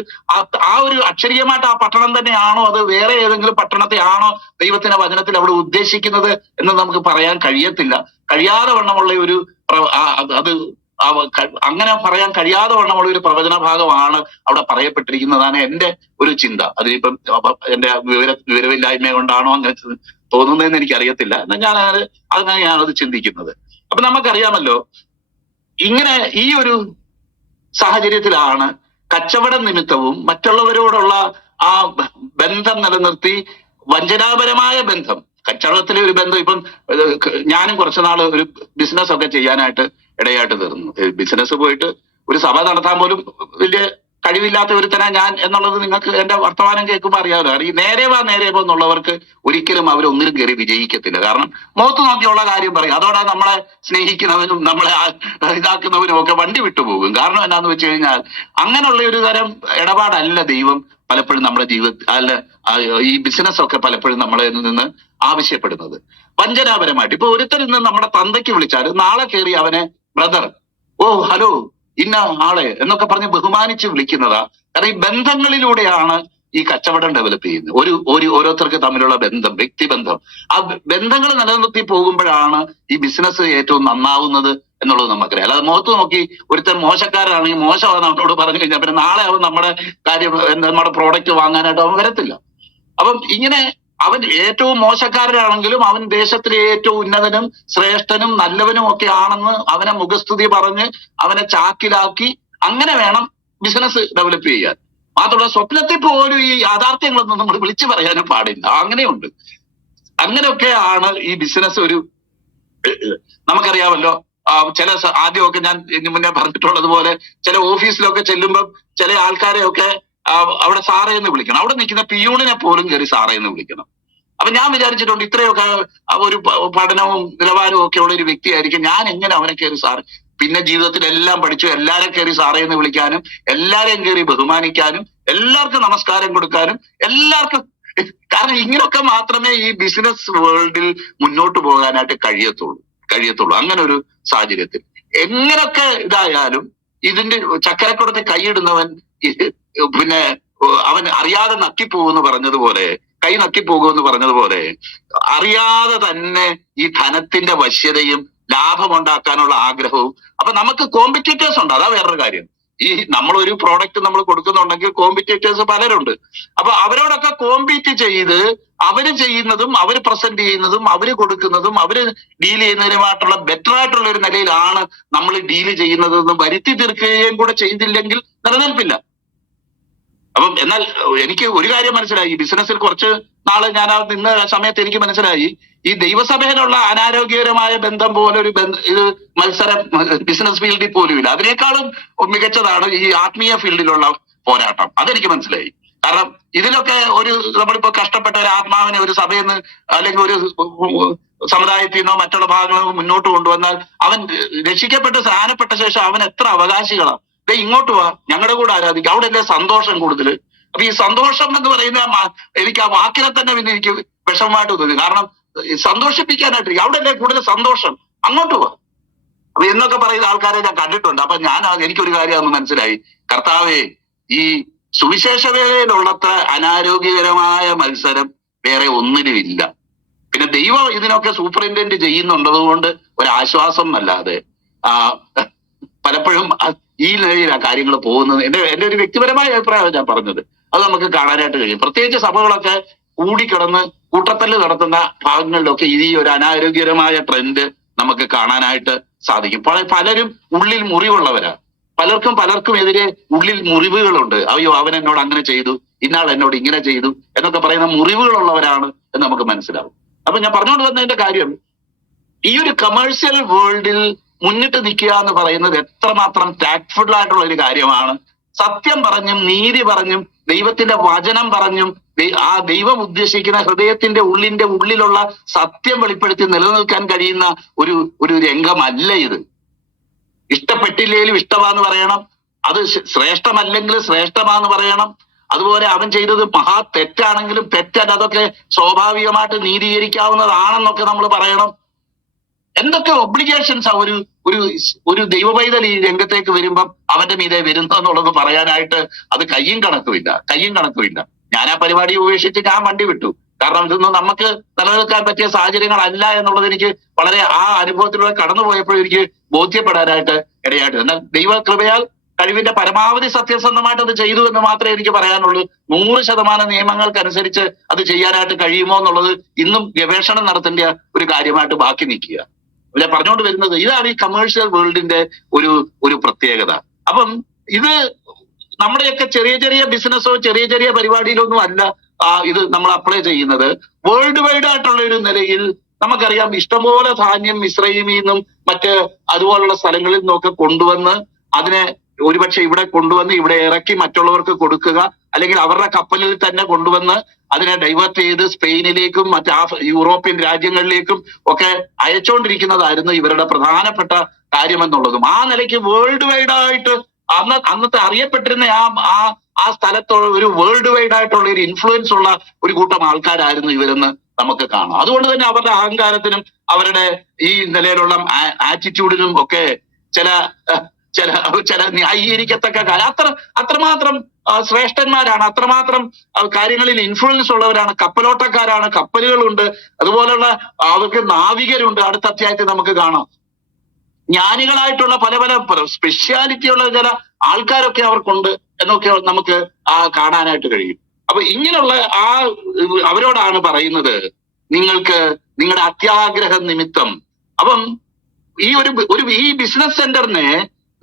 ആ ഒരു അക്ഷരീയമായിട്ട് ആ പട്ടണം തന്നെയാണോ, അത് വേറെ ഏതെങ്കിലും പട്ടണത്തെ ആണോ ദൈവത്തിന്റെ വചനത്തിൽ അവിടെ ഉദ്ദേശിക്കുന്നത് എന്ന് നമുക്ക് പറയാൻ കഴിയത്തില്ല. കഴിയാതെ വണ്ണമുള്ള അത് അങ്ങനെ പറയാൻ കഴിയാതെ വണ്ണമുള്ള ഒരു പ്രവചന ഭാഗമാണ് അവിടെ പറയപ്പെട്ടിരിക്കുന്നതാണ് എന്റെ ഒരു ചിന്ത. അതിനിപ്പം എന്റെ വിവരമില്ലായ്മ കൊണ്ടാണോ അങ്ങനെ തോന്നുന്നതെന്ന് എനിക്കറിയത്തില്ല. എന്നാൽ ഞാനത് ചിന്തിക്കുന്നത്. അപ്പൊ നമുക്കറിയാമല്ലോ, ഇങ്ങനെ ഈ ഒരു സാഹചര്യത്തിലാണ് കച്ചവട നിമിത്തവും മറ്റുള്ളവരോടുള്ള ആ ബന്ധം നിലനിർത്തി വഞ്ചനാപരമായ ബന്ധം, കച്ചവടത്തിലെ ഒരു ബന്ധം. ഇപ്പം ഞാനും കുറച്ചുനാൾ ഒരു ബിസിനസ് ഒക്കെ ചെയ്യാനായിട്ട് ഇടയായിട്ട് തീർന്നു. ബിസിനസ് പോയിട്ട് ഒരു സഭ നടത്താൻ പോലും വലിയ കഴിവില്ലാത്ത ഒരുത്തനാ ഞാൻ എന്നുള്ളത് നിങ്ങൾക്ക് എന്റെ വർത്തമാനം കേൾക്കുമ്പോൾ അറിയാമല്ലോ. നേരെ വാ എന്നുള്ളവർക്ക് ഒരിക്കലും അവരൊന്നിലും കയറി വിജയിക്കത്തില്ല. കാരണം മുഖത്ത് നോക്കിയുള്ള കാര്യം പറയും. അതോടെ നമ്മളെ സ്നേഹിക്കുന്നവനും നമ്മളെ ഇതാക്കുന്നവനും ഒക്കെ വണ്ടി വിട്ടുപോകും. കാരണം എന്താന്ന് വെച്ച് കഴിഞ്ഞാൽ അങ്ങനെയുള്ള ഒരു തരം ഇടപാടല്ല ദൈവം പലപ്പോഴും നമ്മുടെ ഈ ബിസിനസ് ഒക്കെ പലപ്പോഴും നമ്മളെ നിന്ന് ആവശ്യപ്പെടുന്നത് വഞ്ചനാപരമായിട്ട്. ഇപ്പൊ ഒരുത്തരിൽ നിന്ന് നമ്മുടെ തന്തയ്ക്ക് വിളിച്ചാൽ നാളെ കയറി അവനെ ബ്രദർ, ഓ ഹലോ ഇന്ന ആളെ എന്നൊക്കെ പറഞ്ഞ് ബഹുമാനിച്ച് വിളിക്കുന്നതാ. കാരണം ഈ ബന്ധങ്ങളിലൂടെയാണ് ഈ കച്ചവടം ഡെവലപ്പ് ചെയ്യുന്നത്. ഓരോരുത്തർക്ക് തമ്മിലുള്ള ബന്ധം, വ്യക്തിബന്ധം, ആ ബന്ധങ്ങൾ നിലനിർത്തി പോകുമ്പോഴാണ് ഈ ബിസിനസ് ഏറ്റവും നന്നാവുന്നത് എന്നുള്ളത് നമുക്കറിയാം. അല്ലാതെ മുഖത്ത് നോക്കി ഒരുത്തൻ മോശക്കാരാണെങ്കിൽ മോശമാണ് അവനോട് പറഞ്ഞു കഴിഞ്ഞാൽ പിന്നെ നാളെ അവൻ നമ്മുടെ നമ്മുടെ പ്രോഡക്റ്റ് വാങ്ങാനായിട്ട് അവൻ വരത്തില്ല. അപ്പം ഇങ്ങനെ അവൻ ഏറ്റവും മോശക്കാരനാണെങ്കിലും അവൻ ദേശത്തിലെ ഏറ്റവും ഉന്നതനും ശ്രേഷ്ഠനും നല്ലവനും ഒക്കെ ആണെന്ന് അവനെ മുഖസ്തുതി പറഞ്ഞ് അവനെ ചാക്കിലാക്കി അങ്ങനെ വേണം ബിസിനസ് ഡെവലപ്പ് ചെയ്യാൻ. മാത്രമല്ല സ്വപ്നത്തിൽ പോലും ഈ യാഥാർത്ഥ്യങ്ങളൊന്നും നമ്മൾ വിളിച്ചു പറയാനും പാടില്ല. അങ്ങനെയുണ്ട്. അങ്ങനെയൊക്കെയാണ് ഈ ബിസിനസ് നമുക്കറിയാമല്ലോ. ചില ആദ്യമൊക്കെ ഞാൻ ഇതിന് മുന്നേ പറഞ്ഞിട്ടുള്ളത് പോലെ ചില ഓഫീസിലൊക്കെ ചെല്ലുമ്പം ചില ആൾക്കാരെയൊക്കെ അവിടെ സാറേ എന്ന് വിളിക്കണം. അവിടെ നിൽക്കുന്ന പിയൂണിനെ പോലും കയറി സാറേ എന്ന് വിളിക്കണം. അപ്പൊ ഞാൻ വിചാരിച്ചിട്ടുണ്ട് ഇത്രയൊക്കെ ഒരു പഠനവും നിലവാരവും ഒക്കെ ഉള്ള ഒരു വ്യക്തിയായിരിക്കും ഞാൻ, എങ്ങനെ അവനെ കയറി സാർ. പിന്നെ ജീവിതത്തിൽ എല്ലാം പഠിച്ചു, എല്ലാരും കയറി സാറേ എന്ന് വിളിക്കാനും, എല്ലാരെയും കയറി ബഹുമാനിക്കാനും, എല്ലാവർക്കും നമസ്കാരം കൊടുക്കാനും, എല്ലാവർക്കും. കാരണം ഇങ്ങനൊക്കെ മാത്രമേ ഈ ബിസിനസ് വേൾഡിൽ മുന്നോട്ട് പോകാനായിട്ട് കഴിയത്തുള്ളൂ. അങ്ങനെ ഒരു സാഹചര്യത്തിൽ എങ്ങനൊക്കെ ഇതായാലും ഇതിന്റെ ചക്കരക്കുടത്തെ കൈയിടുന്നവൻ പിന്നെ അവൻ അറിയാതെ നക്കിപ്പോകുമെന്ന് പറഞ്ഞതുപോലെ, കൈ നക്കിപ്പോകുമെന്ന് പറഞ്ഞതുപോലെ, അറിയാതെ തന്നെ ഈ ധനത്തിന്റെ വശ്യതയും ലാഭമുണ്ടാക്കാനുള്ള ആഗ്രഹവും. അപ്പൊ നമുക്ക് കോമ്പറ്റീറ്റേഴ്സ് ഉണ്ട്, അതാ വേറൊരു കാര്യം. ഈ നമ്മളൊരു പ്രോഡക്റ്റ് നമ്മൾ കൊടുക്കുന്നുണ്ടെങ്കിൽ കോമ്പറ്റീറ്റേഴ്സ് പലരുണ്ട്. അപ്പൊ അവരോടൊക്കെ കോമ്പീറ്റ് ചെയ്ത് അവര് ചെയ്യുന്നതും അവര് പ്രസന്റ് ചെയ്യുന്നതും അവര് കൊടുക്കുന്നതും അവര് ഡീൽ ചെയ്യുന്നതിനുമായിട്ടുള്ള ബെറ്റർ ആയിട്ടുള്ള ഒരു നിലയിലാണ് നമ്മൾ ഡീൽ ചെയ്യുന്നതെന്ന് വരുത്തി തീർക്കുകയും കൂടെ ചെയ്തില്ലെങ്കിൽ നിലനിൽപ്പില്ല. അപ്പം എന്നാൽ എനിക്ക് ഒരു കാര്യം മനസ്സിലായി, ഈ ബിസിനസ്സിൽ കുറച്ച് നാള് ഞാൻ നിന്ന സമയത്ത് എനിക്ക് മനസ്സിലായി, ഈ ദൈവസഭയിലുള്ള അനാരോഗ്യകരമായ ബന്ധം പോലെ ഒരു ഇത് മത്സരം ബിസിനസ് ഫീൽഡിൽ പോലും ഇല്ല. അതിനേക്കാളും മികച്ചതാണ് ഈ ആത്മീയ ഫീൽഡിലുള്ള പോരാട്ടം. അതെനിക്ക് മനസ്സിലായി. കാരണം ഇതിലൊക്കെ നമ്മളിപ്പോ കഷ്ടപ്പെട്ട ഒരു ആത്മാവിനെ ഒരു സഭയിൽ നിന്ന് അല്ലെങ്കിൽ ഒരു സമുദായത്തിൽ നിന്നോ മറ്റുള്ള ഭാഗങ്ങളിൽ നിന്നോ മുന്നോട്ട് കൊണ്ടുവന്നാൽ അവൻ രക്ഷിക്കപ്പെട്ട് സ്നാനപ്പെട്ട ശേഷം അവൻ എത്ര അവകാശികളാണ്. ഇങ്ങോട്ട് വാ, ഞങ്ങളുടെ കൂടെ ആരാധിക്കുക, അവിടെ അല്ലേ സന്തോഷം കൂടുതൽ. അപ്പൊ ഈ സന്തോഷം എന്ന് പറയുന്ന എനിക്ക് ആ വാക്കിനെ തന്നെ പിന്നെ എനിക്ക് വിഷമമായിട്ട് തോന്നി. കാരണം സന്തോഷിപ്പിക്കാനായിട്ട് അവിടെ അല്ലേ കൂടുതൽ സന്തോഷം, അങ്ങോട്ട് വാ. അപ്പൊ എന്നൊക്കെ പറയുന്ന ആൾക്കാരെ ഞാൻ കണ്ടിട്ടുണ്ട്. അപ്പൊ എനിക്കൊരു കാര്യം അന്ന് മനസ്സിലായി, കർത്താവേ, ഈ സുവിശേഷ വേളയിലുള്ളത്ര അനാരോഗ്യകരമായ മത്സരം വേറെ ഒന്നിനും ഇല്ല. പിന്നെ ദൈവം ഇതിനൊക്കെ സൂപ്രിന്റൻഡ് ചെയ്യുന്നുണ്ടതുകൊണ്ട് ഒരാശ്വാസം അല്ലാതെ പലപ്പോഴും ഈ നിലയിലാണ് കാര്യങ്ങൾ പോകുന്നത്. എന്റെ ഒരു വ്യക്തിപരമായ അഭിപ്രായമാണ് ഞാൻ പറഞ്ഞത്. അത് നമുക്ക് കാണാനായിട്ട് കഴിയും. പ്രത്യേകിച്ച് സഭകളൊക്കെ കൂടിക്കിടന്ന് കൂട്ടത്തല്ല് നടത്തുന്ന ഭാഗങ്ങളിലൊക്കെ ഈ ഒരു അനാരോഗ്യകരമായ ട്രെൻഡ് നമുക്ക് കാണാനായിട്ട് സാധിക്കും. പലരും ഉള്ളിൽ മുറിവുള്ളവരാ. പലർക്കും എതിരെ ഉള്ളിൽ മുറിവുകളുണ്ട്. അയ്യോ, അവൻ എന്നോട് അങ്ങനെ ചെയ്തു, ഇന്നാൾ എന്നോട് ഇങ്ങനെ ചെയ്തു എന്നൊക്കെ പറയുന്ന മുറിവുകളുള്ളവരാണ് എന്ന് നമുക്ക് മനസ്സിലാവും. അപ്പൊ ഞാൻ പറഞ്ഞുകൊണ്ട് വന്നതിന്റെ കാര്യം, ഈ ഒരു കമേഴ്ഷ്യൽ വേൾഡിൽ മുന്നിട്ട് നിൽക്കുക എന്ന് പറയുന്നത് എത്രമാത്രം ടാക്ട്ഫുൾ ആയിട്ടുള്ള ഒരു കാര്യമാണ്. സത്യം പറഞ്ഞും നീതി പറഞ്ഞും ദൈവത്തിന്റെ വചനം പറഞ്ഞും ആ ദൈവം ഉദ്ദേശിക്കുന്ന ഹൃദയത്തിന്റെ ഉള്ളിലുള്ള സത്യം വെളിപ്പെടുത്തി നിലനിൽക്കാൻ കഴിയുന്ന ഒരു രംഗമല്ല ഇത്. ഇഷ്ടപ്പെട്ടില്ലേലും ഇഷ്ടമാന്ന് പറയണം, അത് ശ്രേഷ്ഠമല്ലെങ്കിൽ ശ്രേഷ്ഠമാന്ന് പറയണം. അതുപോലെ അവൻ ചെയ്തത് മഹാ തെറ്റാണെങ്കിലും തെറ്റല്ല, അതൊക്കെ സ്വാഭാവികമായിട്ട് നീതീകരിക്കാവുന്നതാണെന്നൊക്കെ നമ്മൾ പറയണം. എന്തൊക്കെ ഒബ്ലിഗേഷൻസ് ഒരു ദൈവപൈതൽ ഈ രംഗത്തേക്ക് വരുമ്പം അവന്റെ മീതെ വരുന്നു എന്നുള്ളത് പറയാനായിട്ട് അത് കയ്യും കണക്കുമില്ല. ഞാൻ ആ പരിപാടി ഉപേക്ഷിച്ച് ഞാൻ വണ്ടി വിട്ടു. കാരണം ഇതൊന്നും നമുക്ക് നിലനിൽക്കാൻ പറ്റിയ സാഹചര്യങ്ങളല്ല എന്നുള്ളത് എനിക്ക് വളരെ ആ അനുഭവത്തിലൂടെ കടന്നുപോയപ്പോൾ എനിക്ക് ബോധ്യപ്പെടാനായിട്ട് ഇടയായിട്ട്. എന്നാൽ ദൈവകൃപയാൽ കഴിവിന്റെ പരമാവധി സത്യസന്ധമായിട്ട് അത് ചെയ്തു എന്ന് മാത്രമേ എനിക്ക് പറയാനുള്ളൂ. 100% നിയമങ്ങൾക്കനുസരിച്ച് അത് ചെയ്യാനായിട്ട് കഴിയുമോ എന്നുള്ളത് ഇന്നും ഗവേഷണം നടത്തേണ്ട ഒരു കാര്യമായിട്ട് ബാക്കി നിൽക്കുക. ഇവിടെ പറഞ്ഞുകൊണ്ട് വരുന്നത് ഇതാണ് ഈ കമേഴ്ഷ്യൽ വേൾഡിന്റെ ഒരു പ്രത്യേകത. അപ്പം ഇത് നമ്മുടെയൊക്കെ ചെറിയ ബിസിനസ്സോ ചെറിയ പരിപാടിയിലൊന്നും അല്ല ഇത് നമ്മൾ അപ്ലൈ ചെയ്യുന്നത്. വേൾഡ് വൈഡ് ആയിട്ടുള്ള ഒരു നിലയിൽ നമുക്കറിയാം, ഇഷ്ടംപോലെ ധാന്യം ഇസ്രയേലിൽ നിന്നും മറ്റ് അതുപോലുള്ള സ്ഥലങ്ങളിൽ നിന്നൊക്കെ കൊണ്ടുവന്ന് അതിനെ ഒരുപക്ഷെ ഇവിടെ കൊണ്ടുവന്ന് ഇവിടെ ഇറക്കി മറ്റുള്ളവർക്ക് കൊടുക്കുക, അല്ലെങ്കിൽ അവരുടെ കപ്പലിൽ തന്നെ കൊണ്ടുവന്ന് അതിനെ ഡൈവേർട്ട് ചെയ്ത് സ്പെയിനിലേക്കും യൂറോപ്യൻ രാജ്യങ്ങളിലേക്കും ഒക്കെ അയച്ചുകൊണ്ടിരിക്കുന്നതായിരുന്നു ഇവരുടെ പ്രധാനപ്പെട്ട കാര്യമെന്നുള്ളതും. ആ നിലയ്ക്ക് വേൾഡ് വൈഡ് ആയിട്ട് അന്നത്തെ അറിയപ്പെട്ടിരുന്ന ആ സ്ഥലത്തുള്ള ഒരു വേൾഡ് വൈഡ് ആയിട്ടുള്ള ഒരു ഇൻഫ്ലുവൻസ് ഉള്ള ഒരു കൂട്ടം ആൾക്കാരായിരുന്നു ഇവരെന്ന് നമുക്ക് കാണാം. അതുകൊണ്ട് തന്നെ അവരുടെ അഹങ്കാരത്തിനും അവരുടെ ഈ നിലയിലുള്ള ആറ്റിറ്റ്യൂഡിനും ഒക്കെ ചില ന്യായീകരിക്കത്തക്ക അത്രമാത്രം ശ്രേഷ്ഠന്മാരാണ്, അത്രമാത്രം കാര്യങ്ങളിൽ ഇൻഫ്ലുവൻസ് ഉള്ളവരാണ്. കപ്പലോട്ടക്കാരാണ്, കപ്പലുകളുണ്ട്, അതുപോലുള്ള അവർക്ക് നാവികരുണ്ട്. അടുത്ത അധ്യായത്തിൽ നമുക്ക് കാണാം. ജ്ഞാനികളായിട്ടുള്ള പല സ്പെഷ്യാലിറ്റിയുള്ള ചില ആൾക്കാരൊക്കെ അവർക്കുണ്ട് എന്നൊക്കെ നമുക്ക് കാണാനായിട്ട് കഴിയും. അപ്പൊ ഇങ്ങനെയുള്ള അവരോടാണ് പറയുന്നത്, നിങ്ങൾക്ക് നിങ്ങളുടെ അത്യാഗ്രഹം നിമിത്തം. അപ്പം ഈ ബിസിനസ് സെന്ററിനെ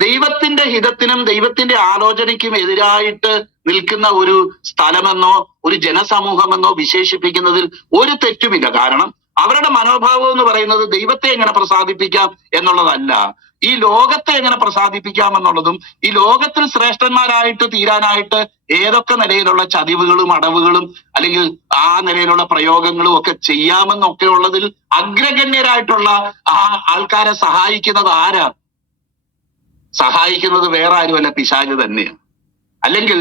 ദൈവത്തിന്റെ ഹിതത്തിനും ദൈവത്തിന്റെ ആലോചനയ്ക്കും എതിരായിട്ട് നിൽക്കുന്ന ഒരു സ്ഥലമെന്നോ ഒരു ജനസമൂഹമെന്നോ വിശേഷിപ്പിക്കുന്നതിൽ ഒരു തെറ്റുമില്ല. കാരണം അവരുടെ മനോഭാവം എന്ന് പറയുന്നത് ദൈവത്തെ എങ്ങനെ പ്രസാദിപ്പിക്കാം എന്നുള്ളതല്ല, ഈ ലോകത്തെ എങ്ങനെ പ്രസാദിപ്പിക്കാം എന്നുള്ളതും, ഈ ലോകത്തിൽ ശ്രേഷ്ഠന്മാരായിട്ട് തീരാനായിട്ട് ഏതൊക്കെ നിലയിലുള്ള ചതിവുകളും അടവുകളും അല്ലെങ്കിൽ ആ നിലയിലുള്ള പ്രയോഗങ്ങളും ഒക്കെ ചെയ്യാമെന്നൊക്കെ ഉള്ളതിൽ അഗ്രഗണ്യരായിട്ടുള്ള ആ ആൾക്കാരെ സഹായിക്കുന്നത് ആരാ? സഹായിക്കുന്നത് വേറെ ആരുമല്ല, പിശാച് തന്നെയാണ്. അല്ലെങ്കിൽ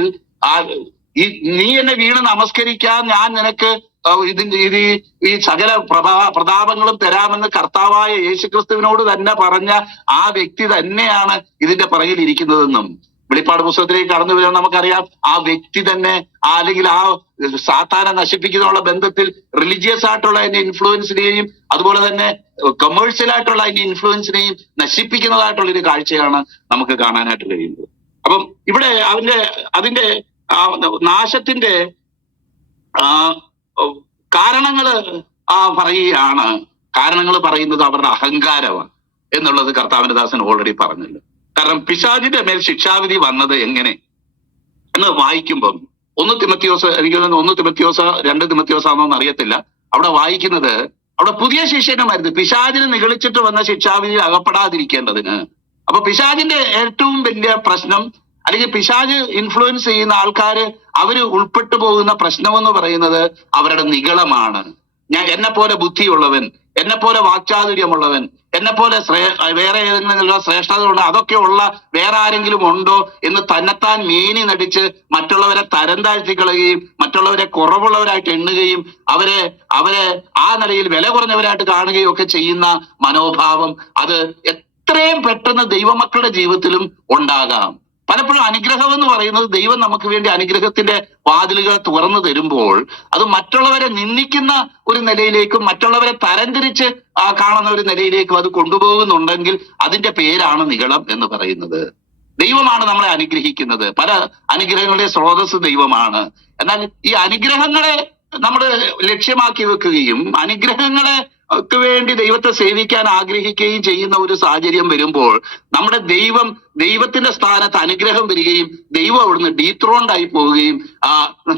നീ എന്നെ വീണ് നമസ്കരിക്കാൻ ഞാൻ നിനക്ക് ഈ സകല പ്രതാപങ്ങളും തരാമെന്ന് കർത്താവായ യേശുക്രിസ്തുവിനോട് തന്നെ പറഞ്ഞ ആ വ്യക്തി തന്നെയാണ് ഇതിന്റെ പുറകിൽ ഇരിക്കുന്നതെന്നും വെളിപ്പാട് പുസ്തകത്തിലേക്ക് കടന്നു വരുമ്പോൾ നമുക്കറിയാം. ആ വ്യക്തി തന്നെ അല്ലെങ്കിൽ ആ സാത്താനെ നശിപ്പിക്കുന്നതിനുള്ള ബന്ധത്തിൽ റിലീജിയസ് ആയിട്ടുള്ള അതിന്റെ ഇൻഫ്ലുവൻസിനെയും അതുപോലെ തന്നെ കൊമേഴ്സ്യൽ ആയിട്ടുള്ള അതിന്റെ ഇൻഫ്ലുവൻസിനെയും നശിപ്പിക്കുന്നതായിട്ടുള്ള ഒരു കാഴ്ചയാണ് നമുക്ക് കാണാനായിട്ട് കഴിയുന്നത്. അപ്പം ഇവിടെ അതിന്റെ നാശത്തിന്റെ കാരണങ്ങള് പറയുകയാണ്. കാരണങ്ങൾ പറയുന്നത് അവരുടെ അഹങ്കാരമാണ് എന്നുള്ളത് കർത്താവിന്റെ ദാസൻ ഓൾറെഡി പറഞ്ഞല്ലോ. കാരണം പിശാചിന്റെ മേൽ ശിക്ഷാവിധി വന്നത് എങ്ങനെ എന്ന് വായിക്കുമ്പം 1 തിമോത്തിയോസ്, എനിക്ക് 1 തിമോത്തിയോസ് 2 തിമോത്തിയോസാണോന്ന് അറിയത്തില്ല, അവിടെ വായിക്കുന്നത് അവിടെ പുതിയ ശിഷ്യനുമായിരുന്നു പിശാചിന് നിഗളിച്ചിട്ട് വന്ന ശിക്ഷാവിധിയിൽ അകപ്പെടാതിരിക്കേണ്ടതിന്. അപ്പൊ പിശാചിന്റെ ഏറ്റവും വലിയ പ്രശ്നം അല്ലെങ്കിൽ പിശാച് ഇൻഫ്ലുവൻസ് ചെയ്യുന്ന ആൾക്കാര് അവര് ഉൾപ്പെട്ടു പോകുന്ന പ്രശ്നമെന്ന് പറയുന്നത് അവരുടെ നിഗളമാണ്. എന്നെ പോലെ ബുദ്ധിയുള്ളവൻ, എന്നെ പോലെ വാക്ചാതുര്യമുള്ളവൻ, എന്നെ പോലെ വേറെ ഏതെങ്കിലും ശ്രേഷ്ഠത ഉണ്ട്, അതൊക്കെ ഉള്ള വേറെ ആരെങ്കിലും ഉണ്ടോ എന്ന് തന്നെത്താൻ മേനി നടിച്ച് മറ്റുള്ളവരെ തരം താഴ്ത്തിക്കളയുകയും മറ്റുള്ളവരെ കുറവുള്ളവരായിട്ട് എണ്ണുകയും അവരെ ആ നിലയിൽ വില കുറഞ്ഞവരായിട്ട് കാണുകയും ഒക്കെ ചെയ്യുന്ന മനോഭാവം അത് എത്രയും പെട്ടെന്ന് ദൈവമക്കളുടെ ജീവിതത്തിലും ഉണ്ടാകാം. പലപ്പോഴും അനുഗ്രഹം എന്ന് പറയുന്നത് ദൈവം നമുക്ക് വേണ്ടി അനുഗ്രഹത്തിന്റെ വാതിലുകൾ തുറന്നു തരുമ്പോൾ അത് മറ്റുള്ളവരെ നിന്ദിക്കുന്ന ഒരു നിലയിലേക്കും മറ്റുള്ളവരെ തരംതിരിച്ച് കാണുന്ന ഒരു നിലയിലേക്കും അത് കൊണ്ടുപോകുന്നുണ്ടെങ്കിൽ അതിന്റെ പേരാണ് നിഗളം എന്ന് പറയുന്നത്. ദൈവമാണ് നമ്മളെ അനുഗ്രഹിക്കുന്നത്, പല അനുഗ്രഹങ്ങളുടെ സ്രോതസ് ദൈവമാണ്. എന്നാൽ ഈ അനുഗ്രഹങ്ങളെ നമ്മൾ ലക്ഷ്യമാക്കി വെക്കുകയും അനുഗ്രഹങ്ങളെ വേണ്ടി ദൈവത്തെ സേവിക്കാൻ ആഗ്രഹിക്കുകയും ചെയ്യുന്ന ഒരു സാഹചര്യം വരുമ്പോൾ നമ്മുടെ ദൈവത്തിന്റെ സ്ഥാനത്ത് അനുഗ്രഹം വരികയും ദൈവം അവിടുന്ന് ഡീത്രോണ്ടായി പോവുകയും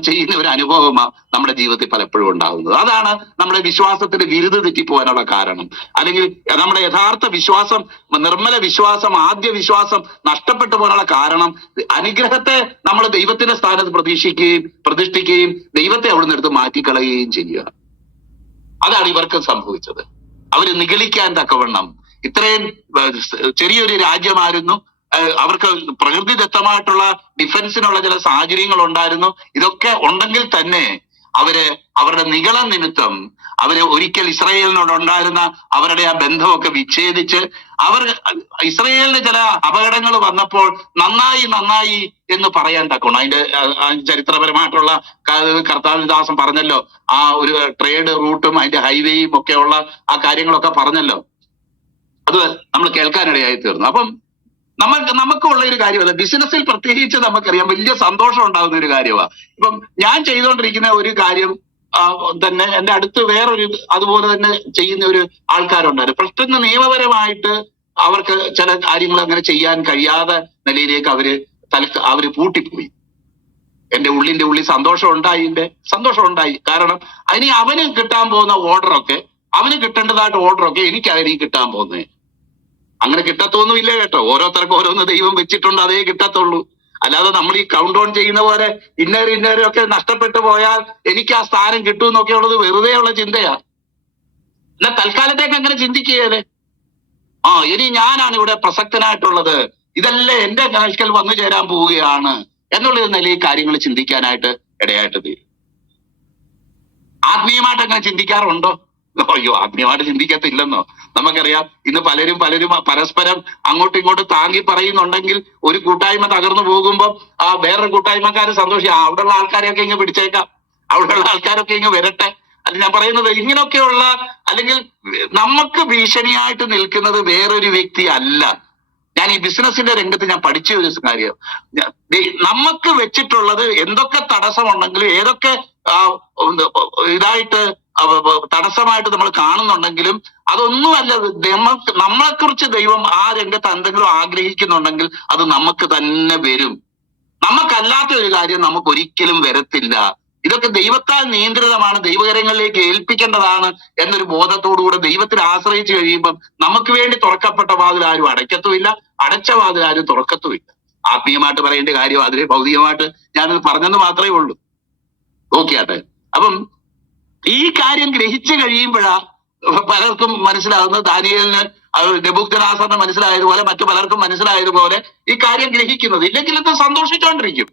ചെയ്യുന്ന ഒരു അനുഭവമാണ് നമ്മുടെ ജീവിതത്തിൽ പലപ്പോഴും ഉണ്ടാകുന്നത്. അതാണ് നമ്മുടെ വിശ്വാസത്തിന്റെ വിരുദ്ധ തെറ്റിപ്പോകാനുള്ള കാരണം. അല്ലെങ്കിൽ നമ്മുടെ യഥാർത്ഥ വിശ്വാസം, നിർമ്മല വിശ്വാസം, ആദ്യ വിശ്വാസം നഷ്ടപ്പെട്ടു പോകാനുള്ള കാരണം അനുഗ്രഹത്തെ നമ്മൾ ദൈവത്തിന്റെ സ്ഥാനത്ത് പ്രതിഷ്ഠിക്കുകയും ദൈവത്തെ അവിടുന്ന് എടുത്ത് മാറ്റിക്കളയുകയും ചെയ്യുക. അതാണ് ഇവർക്ക് സംഭവിച്ചത്. അവര് നിഗളിക്കാൻ തക്കവണ്ണം ഇത്രയും ചെറിയൊരു രാജ്യമായിരുന്നു, അവർക്ക് പ്രകൃതിദത്തമായിട്ടുള്ള ഡിഫൻസിനുള്ള ചില സാഹചര്യങ്ങൾ ഉണ്ടായിരുന്നു. ഇതൊക്കെ ഉണ്ടെങ്കിൽ തന്നെ അവരുടെ നിഗളം നിമിത്തം ഒരിക്കൽ ഇസ്രായേലിനോടുണ്ടായിരുന്ന അവരുടെ ആ ബന്ധമൊക്കെ വിച്ഛേദിച്ച് ഇസ്രായേലിന് ചില അപകടങ്ങൾ വന്നപ്പോൾ നന്നായി എന്ന് പറയാൻ തക്കണം. അതിന്റെ ചരിത്രപരമായിട്ടുള്ള കർത്താവിന്റെ ദാസൻ പറഞ്ഞല്ലോ, ആ ഒരു ട്രേഡ് റൂട്ടും അതിന്റെ ഹൈവേയും ഒക്കെ ഉള്ള ആ കാര്യങ്ങളൊക്കെ പറഞ്ഞല്ലോ. അത് നമ്മൾ കേൾക്കാനിടയായി തീർന്നു. അപ്പം നമുക്കുള്ള ഒരു കാര്യമല്ല, ബിസിനസ്സിൽ പ്രത്യേകിച്ച് നമുക്കറിയാം വലിയ സന്തോഷം ഉണ്ടാകുന്ന ഒരു കാര്യമാണ്. ഇപ്പം ഞാൻ ചെയ്തുകൊണ്ടിരിക്കുന്ന ഒരു കാര്യം തന്നെ എൻ്റെ അടുത്ത് വേറൊരു അതുപോലെ തന്നെ ചെയ്യുന്ന ഒരു ആൾക്കാരുണ്ടായിരുന്നു. പെട്ടെന്ന് നിയമപരമായിട്ട് അവർക്ക് ചില കാര്യങ്ങൾ അങ്ങനെ ചെയ്യാൻ കഴിയാതെ നിലയിലേക്ക് അവര് പൂട്ടിപ്പോയി. എന്റെ ഉള്ളിൽ സന്തോഷം ഉണ്ടായി. കാരണം അതിന് അവന് കിട്ടാൻ പോകുന്ന ഓർഡറൊക്കെ, അവന് കിട്ടേണ്ടതായിട്ട് ഓർഡറൊക്കെ എനിക്കതിന് കിട്ടാൻ പോകുന്നത്. അങ്ങനെ കിട്ടത്തൊന്നുമില്ല കേട്ടോ. ഓരോരുത്തർക്കും ഓരോന്ന് ദൈവം വെച്ചിട്ടുണ്ട്, അതേ കിട്ടത്തുള്ളൂ. അല്ലാതെ നമ്മൾ ഈ കൗണ്ട് ഓൺ ചെയ്യുന്ന പോലെ ഇന്നരും ഒക്കെ നഷ്ടപ്പെട്ടു പോയാൽ എനിക്ക് ആ സ്ഥാനം കിട്ടും എന്നൊക്കെ ഉള്ളത് വെറുതെയുള്ള ചിന്തയാ. എന്നാൽ തൽക്കാലത്തേക്ക് അങ്ങനെ ചിന്തിക്കുകയല്ലേ, ഇനി ഞാനാണ് ഇവിടെ പ്രസക്തനായിട്ടുള്ളത്, ഇതല്ലേ എന്റെ കൈക്കൽ വന്നു ചേരാൻ പോവുകയാണ് എന്നുള്ള നിലയിൽ കാര്യങ്ങൾ ചിന്തിക്കാനായിട്ട് ഇടയായിട്ട് തീരും. ആത്മീയമായിട്ട് അങ്ങനെ ചിന്തിക്കാറുണ്ടോ? അയ്യോ, ആത്മീയമായിട്ട് ചിന്തിക്കത്തില്ലെന്നോ? നമുക്കറിയാം ഇന്ന് പലരും പരസ്പരം അങ്ങോട്ടും ഇങ്ങോട്ടും താങ്ങി പറയുന്നുണ്ടെങ്കിൽ ഒരു കൂട്ടായ്മ തകർന്നു പോകുമ്പോൾ വേറൊരു കൂട്ടായ്മക്കാര് സന്തോഷിക്കാം, അവിടെയുള്ള ആൾക്കാരെയൊക്കെ ഇങ്ങ് പിടിച്ചേക്കാം, അവിടെയുള്ള ആൾക്കാരൊക്കെ ഇങ്ങ് വരട്ടെ. അത് ഞാൻ പറയുന്നത് ഇങ്ങനെയൊക്കെയുള്ള, അല്ലെങ്കിൽ നമുക്ക് ഭീഷണിയായിട്ട് നിൽക്കുന്നത് വേറൊരു വ്യക്തി അല്ല. ഞാൻ ഈ ബിസിനസിന്റെ രംഗത്ത് ഞാൻ പഠിച്ച ഒരു കാര്യം, നമുക്ക് വെച്ചിട്ടുള്ളത് എന്തൊക്കെ തടസ്സമുണ്ടെങ്കിലും ഏതൊക്കെ ഇതായിട്ട് തടസ്സമായിട്ട് നമ്മൾ കാണുന്നുണ്ടെങ്കിലും അതൊന്നുമല്ല. നമ്മളെക്കുറിച്ച് ദൈവം ആ രംഗത്ത് എന്തെങ്കിലും ആഗ്രഹിക്കുന്നുണ്ടെങ്കിൽ അത് നമുക്ക് തന്നെ വരും. നമുക്കല്ലാത്ത ഒരു കാര്യം നമുക്ക് ഒരിക്കലും വരത്തില്ല. ഇതൊക്കെ ദൈവത്താൽ നിയന്ത്രിതമാണ്, ദൈവകരങ്ങളിലേക്ക് ഏൽപ്പിക്കേണ്ടതാണ് എന്നൊരു ബോധത്തോടുകൂടെ ദൈവത്തിൽ ആശ്രയിച്ചു കഴിയുമ്പം നമുക്ക് വേണ്ടി തുറക്കപ്പെട്ട വാതിൽ ആരും അടയ്ക്കത്തുമില്ല, അടച്ച വാതിൽ ആരും തുറക്കത്തുമില്ല. ആത്മീയമായിട്ട് പറയേണ്ട കാര്യം അതിലെ ഭൗതികമായിട്ട് ഞാനത് പറഞ്ഞെന്ന് മാത്രമേ ഉള്ളൂ. നോക്കിയാട്ടെ. അപ്പം ഈ കാര്യം ഗ്രഹിച്ചു കഴിയുമ്പോഴാ പലർക്കും മനസ്സിലാകുന്നത്, ദാനിയേലിന് നെബൂഖദ്നേസറിന് മനസ്സിലായതുപോലെ മറ്റു പലർക്കും മനസ്സിലായതുപോലെ ഈ കാര്യം ഗ്രഹിക്കുന്നത്. ഇല്ലെങ്കിൽ ഇത് സന്തോഷിച്ചുകൊണ്ടിരിക്കും.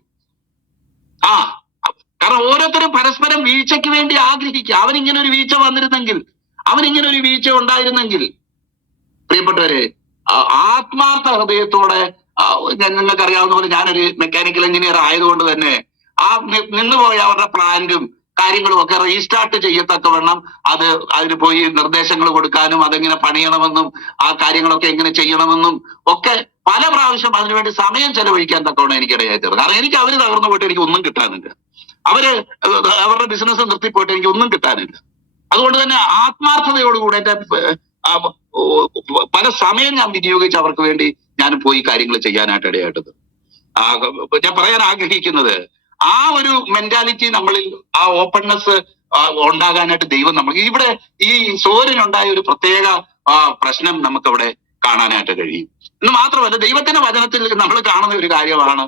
കാരണം ഓരോരുത്തരും പരസ്പരം വീഴ്ചയ്ക്ക് വേണ്ടി ആഗ്രഹിക്കുക. അവനിങ്ങനെ ഒരു വീഴ്ച വന്നിരുന്നെങ്കിൽ, അവനിങ്ങനെ ഒരു വീഴ്ച ഉണ്ടായിരുന്നെങ്കിൽ, പ്രിയപ്പെട്ടവരെ, ആത്മാർത്ഥ ഹൃദയത്തോടെ, നിങ്ങൾക്ക് അറിയാവുന്ന പോലെ ഞാനൊരു മെക്കാനിക്കൽ എഞ്ചിനീയർ ആയതുകൊണ്ട് തന്നെ നിന്നുപോയ അവരുടെ പ്ലാന്റും കാര്യങ്ങളും ഒക്കെ റീസ്റ്റാർട്ട് ചെയ്യത്തക്കവണ്ണം അതിന് പോയി നിർദ്ദേശങ്ങൾ കൊടുക്കാനും അതെങ്ങനെ പണിയണമെന്നും ആ കാര്യങ്ങളൊക്കെ എങ്ങനെ ചെയ്യണമെന്നും ഒക്കെ പല പ്രാവശ്യം അതിനുവേണ്ടി സമയം ചെലവഴിക്കാൻ തക്കവണ്ണം എനിക്കിടയായി തീർന്നു. കാരണം എനിക്ക് അവര് തകർന്നു പോയിട്ട് എനിക്ക് ഒന്നും കിട്ടാനില്ല, അവരുടെ ബിസിനസ് നിർത്തിപ്പോയിട്ട് എനിക്ക് ഒന്നും കിട്ടാനില്ല. അതുകൊണ്ട് തന്നെ ആത്മാർത്ഥതയോടുകൂടെ എന്റെ പല സമയം ഞാൻ വിനിയോഗിച്ച് അവർക്ക് വേണ്ടി ഞാൻ പോയി കാര്യങ്ങൾ ചെയ്യാനായിട്ട് ഇടയായിട്ടത്. ഞാൻ പറയാൻ ആഗ്രഹിക്കുന്നത്, ആ ഒരു മെന്റാലിറ്റി നമ്മളിൽ, ആ ഓപ്പൺനെസ് ഉണ്ടാകാനായിട്ട് ദൈവം ഇവിടെ ഈ സോരിനുണ്ടായ ഒരു പ്രത്യേക പ്രശ്നം നമുക്കവിടെ കാണാനായിട്ട് കഴിയും. എന്ന് മാത്രമല്ല, ദൈവത്തിന്റെ വചനത്തിൽ നമ്മൾ കാണുന്ന ഒരു കാര്യമാണ്,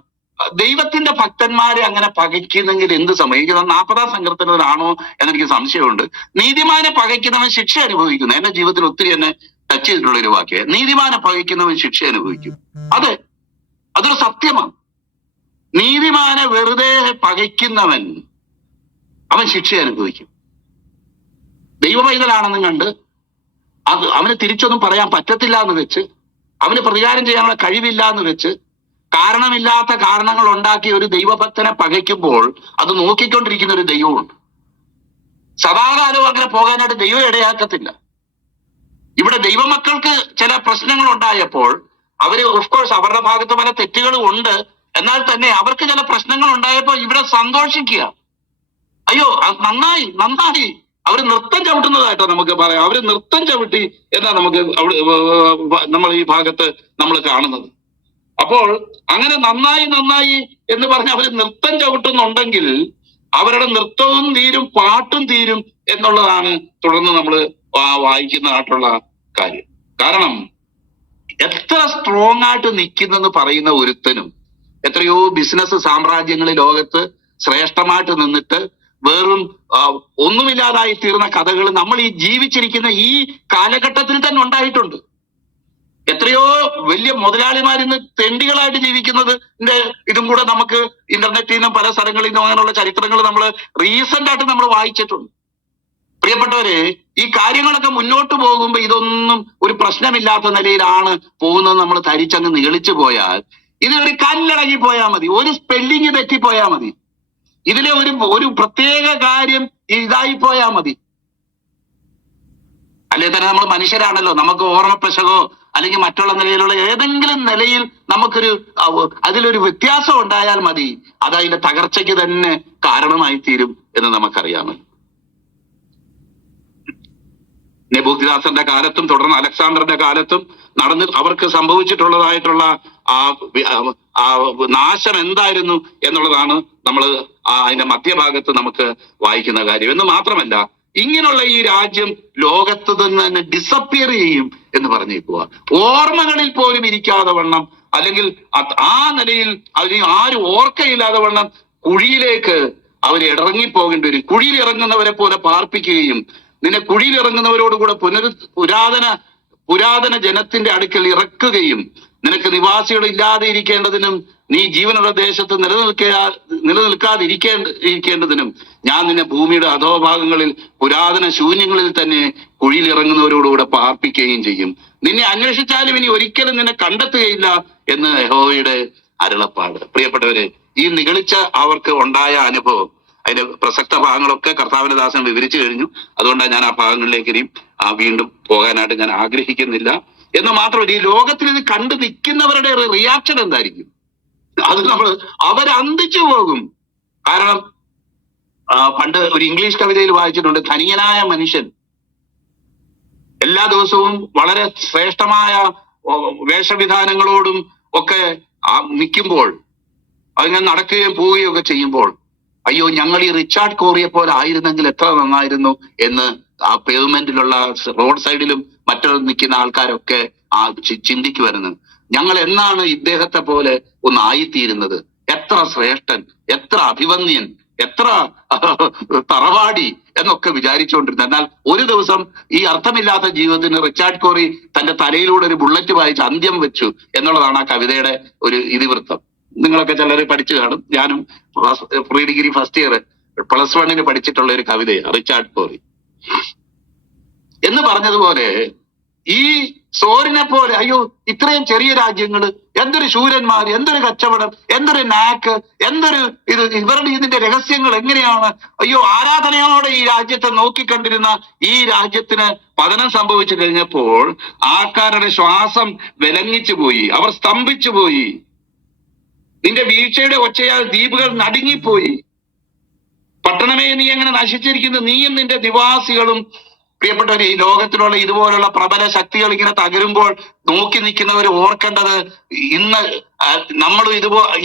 ദൈവത്തിന്റെ ഭക്തന്മാരെ അങ്ങനെ പകയ്ക്കുന്നെങ്കിൽ എന്ത് സംഭവിക്കുന്നത്? 40-ാം സങ്കീർത്തനത്തിലാണോ എന്നെനിക്ക് സംശയമുണ്ട്. നീതിമാനെ പകയ്ക്കുന്നവൻ ശിക്ഷ അനുഭവിക്കുന്നു. എന്റെ ജീവിതത്തിൽ ഒത്തിരി എന്നെ ടച്ച് ചെയ്തിട്ടുള്ള ഒരു വാക്യം. നീതിമാനെ പകയ്ക്കുന്നവൻ ശിക്ഷ അനുഭവിക്കും. അതൊരു സത്യമാണ്. നീതിമാനെ വെറുതെ പകയ്ക്കുന്നവൻ അവൻ ശിക്ഷ അനുഭവിക്കും. ദൈവപൈതലാണെന്നും കണ്ട് അവന് തിരിച്ചൊന്നും പറയാൻ പറ്റത്തില്ല എന്ന് വെച്ച്, അവന് പ്രതികാരം ചെയ്യാനുള്ള കഴിവില്ല എന്ന് വെച്ച്, കാരണമില്ലാത്ത കാരണങ്ങൾ ഉണ്ടാക്കി ഒരു ദൈവഭക്തനെ പകയ്ക്കുമ്പോൾ അത് നോക്കിക്കൊണ്ടിരിക്കുന്ന ഒരു ദൈവമുണ്ട്. സദാകാലവും അങ്ങനെ പോകാനായിട്ട് ദൈവം ഇടയാക്കത്തില്ല. ഇവിടെ ദൈവമക്കൾക്ക് ചില പ്രശ്നങ്ങൾ ഉണ്ടായപ്പോൾ അവര് ഓഫ്കോഴ്സ് അവരുടെ ഭാഗത്ത് പല തെറ്റുകളും ഉണ്ട്, എന്നാൽ തന്നെ അവർക്ക് ചില പ്രശ്നങ്ങൾ ഉണ്ടായപ്പോൾ ഇവിടെ സന്തോഷിക്കുക. അയ്യോ നന്നായി നന്നായി, അവര് നൃത്തം ചവിട്ടുന്നതായിട്ടോ നമുക്ക് പറയാം. അവര് നൃത്തം ചവിട്ടി എന്നാ നമുക്ക് നമ്മൾ ഈ ഭാഗത്ത് നമ്മൾ കാണുന്നത്. അപ്പോൾ അങ്ങനെ നന്നായി നന്നായി എന്ന് പറഞ്ഞ് അവര് നൃത്തം ചവിട്ടുന്നുണ്ടെങ്കിൽ അവരുടെ നൃത്തവും തീരും പാട്ടും തീരും എന്നുള്ളതാണ് തുടർന്ന് നമ്മൾ വായിക്കുന്നതായിട്ടുള്ള കാര്യം. കാരണം എത്ര സ്ട്രോങ് ആയിട്ട് നിൽക്കുന്നെന്ന് പറയുന്ന ഒരുത്തനും എത്രയോ ബിസിനസ് സാമ്രാജ്യങ്ങൾ ലോകത്ത് ശ്രേഷ്ഠമായിട്ട് നിന്നിട്ട് വെറും ഒന്നുമില്ലാതായി തീർന്ന കഥകൾ നമ്മൾ ഈ ജീവിച്ചിരിക്കുന്ന ഈ കാലഘട്ടത്തിൽ തന്നെ ഉണ്ടായിട്ടുണ്ട്. എത്രയോ വലിയ മുതലാളിമാരിന്ന് തെണ്ടികളായിട്ട് ജീവിക്കുന്നത് ഇതും കൂടെ നമുക്ക് ഇന്റർനെറ്റിൽ നിന്നും പല സ്ഥലങ്ങളിൽ നിന്നും അങ്ങനെയുള്ള ചരിത്രങ്ങൾ നമ്മൾ റീസെന്റ് ആയിട്ട് നമ്മൾ വായിച്ചിട്ടുണ്ട്. പ്രിയപ്പെട്ടവര്, ഈ കാര്യങ്ങളൊക്കെ മുന്നോട്ട് പോകുമ്പോ ഇതൊന്നും ഒരു പ്രശ്നമില്ലാത്ത നിലയിലാണ് പോകുന്നത് നമ്മൾ ധരിച്ചങ്ങ് നീളിച്ചു പോയാൽ, ഇതിലൊരു കല്ലടങ്ങി പോയാൽ മതി, ഒരു സ്പെല്ലിങ് തെറ്റിപ്പോയാൽ മതി, ഇതിലെ ഒരു പ്രത്യേക കാര്യം ഇതായി പോയാൽ മതി. അല്ലെ തന്നെ നമ്മൾ മനുഷ്യരാണല്ലോ, നമുക്ക് ഓർമ്മപ്പിശകോ അല്ലെങ്കിൽ മറ്റുള്ള നിലയിലുള്ള ഏതെങ്കിലും നിലയിൽ അതിലൊരു വ്യത്യാസം ഉണ്ടായാൽ മതി, അതിന്റെ തകർച്ചയ്ക്ക് തന്നെ കാരണമായി തീരും എന്ന് നമുക്കറിയാമല്ലോ. നെബൂഖദ്നേസറിന്റെ കാലത്തും തുടർന്ന് അലക്സാണ്ടറിന്റെ കാലത്തും അവർക്ക് സംഭവിച്ചിട്ടുള്ളതായിട്ടുള്ള ആ നാശം എന്തായിരുന്നു എന്നുള്ളതാണ് നമ്മൾ അതിന്റെ മധ്യഭാഗത്ത് നമുക്ക് വായിക്കുന്ന കാര്യം. എന്ന് മാത്രമല്ല, ഇങ്ങനെയുള്ള ഈ രാജ്യം ലോകത്ത് തന്നെ ഡിസപ്പിയർ ചെയ്യും എന്ന് പറഞ്ഞേക്കുക. ഓർമ്മകളിൽ പോലും ഇരിക്കാതെ വണ്ണം, അല്ലെങ്കിൽ ആ നിലയിൽ അതിന് ആരും ഓർക്കയില്ലാതെ വണ്ണം കുഴിയിലേക്ക് അവർ ഇറങ്ങിപ്പോകേണ്ടി വരും. കുഴിയിൽ ഇറങ്ങുന്നവരെ പോലെ പാർപ്പിക്കുകയും നിന്നെ കുഴിയിൽ ഇറങ്ങുന്നവരോടുകൂടെ പുരാതന ജനത്തിന്റെ അടുക്കൽ ഇറക്കുകയും നിനക്ക് നിവാസികൾ ഇല്ലാതെ ഇരിക്കേണ്ടതിനും നീ ജീവനുള്ള ദേശത്ത് നിലനിൽക്കാതിരിക്കേണ്ടതിനും ഞാൻ നിന്നെ ഭൂമിയുടെ അധോഭാഗങ്ങളിൽ പുരാതന ശൂന്യങ്ങളിൽ തന്നെ കുഴിയിൽ ഇറങ്ങുന്നവരോടുകൂടെ പാർപ്പിക്കുകയും ചെയ്യും. നിന്നെ അന്വേഷിച്ചാലും ഇനി ഒരിക്കലും നിന്നെ കണ്ടെത്തുകയില്ല എന്ന് യഹോവയുടെ അരുളപ്പാട്. പ്രിയപ്പെട്ടവരെ, ഈ നിഗളിച്ച അവർക്ക് ഉണ്ടായ അനുഭവം, അതിന്റെ പ്രസക്ത ഭാഗങ്ങളൊക്കെ കർത്താവിന്റെ ദാസൻ വിവരിച്ചു കഴിഞ്ഞു. അതുകൊണ്ടാണ് ഞാൻ ആ ഭാഗങ്ങളിലേക്ക് ഇനിയും വീണ്ടും പോകാനായിട്ട് ഞാൻ ആഗ്രഹിക്കുന്നില്ല. എന്ന് മാത്രമല്ല, ഈ ലോകത്തിൽ ഇത് കണ്ടു നിൽക്കുന്നവരുടെ റിയാക്ഷൻ എന്തായിരിക്കും? അത് അവരന്തിച്ചു പോകും. കാരണം പണ്ട് ഒരു ഇംഗ്ലീഷ് കവിതയിൽ വായിച്ചിട്ടുണ്ട്, ധനികനായ മനുഷ്യൻ എല്ലാ ദിവസവും വളരെ ശ്രേഷ്ഠമായ വേഷവിധാനങ്ങളോടും ഒക്കെ നിൽക്കുമ്പോൾ, അതിങ്ങനെ നടക്കുകയും പോവുകയും ഒക്കെ ചെയ്യുമ്പോൾ അയ്യോ ഞങ്ങൾ ഈ റിച്ചാർഡ് കോറിയെ പോലെ ആയിരുന്നെങ്കിൽ എത്ര നന്നായിരുന്നു എന്ന് ആ പേയ്മെന്റിലുള്ള റോഡ് സൈഡിലും മറ്റുള്ള നിൽക്കുന്ന ആൾക്കാരൊക്കെ ചിന്തിക്കുമായിരുന്നു. ഞങ്ങൾ എന്നാണ് ഇദ്ദേഹത്തെ പോലെ ഒന്ന് ആയിത്തീരുന്നത്? എത്ര ശ്രേഷ്ഠൻ, എത്ര അഭിവന്യൻ, എത്ര തറവാടി എന്നൊക്കെ വിചാരിച്ചുകൊണ്ടിരുന്നത്. എന്നാൽ ഒരു ദിവസം ഈ അർത്ഥമില്ലാത്ത ജീവിതത്തിന് റിച്ചാർഡ് കോറി തന്റെ തലയിലൂടെ ഒരു ബുള്ളറ്റ് വായിച്ച് അന്ത്യം വെച്ചു എന്നുള്ളതാണ് ആ കവിതയുടെ ഒരു ഇതിവൃത്തം. നിങ്ങളൊക്കെ ചിലർ പഠിച്ചു കാണും. ഞാനും പ്രീ ഡിഗ്രി ഫസ്റ്റ് ഇയർ +1 പഠിച്ചിട്ടുള്ള ഒരു കവിതയാണ് റിച്ചാർഡ് കോറി. എന്ന് പറഞ്ഞതുപോലെ ഈ സോറിനെ പോലെ അയ്യോ ഇത്രയും ചെറിയ രാജ്യങ്ങള് എന്തൊരു ശൂരന്മാർ, എന്തൊരു കച്ചവടം, എന്തൊരു നാക്ക്, എന്തൊരു ഇത്, ഇവരുടെ ഇതിന്റെ രഹസ്യങ്ങൾ എങ്ങനെയാണ്, അയ്യോ ആരാധനയോടെ ഈ രാജ്യത്തെ നോക്കിക്കണ്ടിരുന്ന ഈ രാജ്യത്തിന് പതനം സംഭവിച്ചു കഴിഞ്ഞപ്പോൾ ആൾക്കാരുടെ ശ്വാസം വിലങ്ങിച്ചു പോയി, അവർ സ്തംഭിച്ചു പോയി. നിന്റെ വീഴ്ചയുടെ ഒച്ചയാൽ ദ്വീപുകൾ നടുങ്ങിപ്പോയി. പട്ടണമേ നീ എങ്ങനെ നശിച്ചിരിക്കുന്നു, നീയും നിന്റെ നിവാസികളും. പ്രിയപ്പെട്ടവർ, ഈ ലോകത്തിലുള്ള ഇതുപോലുള്ള പ്രബല ശക്തികൾ ഇങ്ങനെ തകരുമ്പോൾ നോക്കി നിൽക്കുന്നവർ ഓർക്കേണ്ടത്, ഇന്ന് നമ്മൾ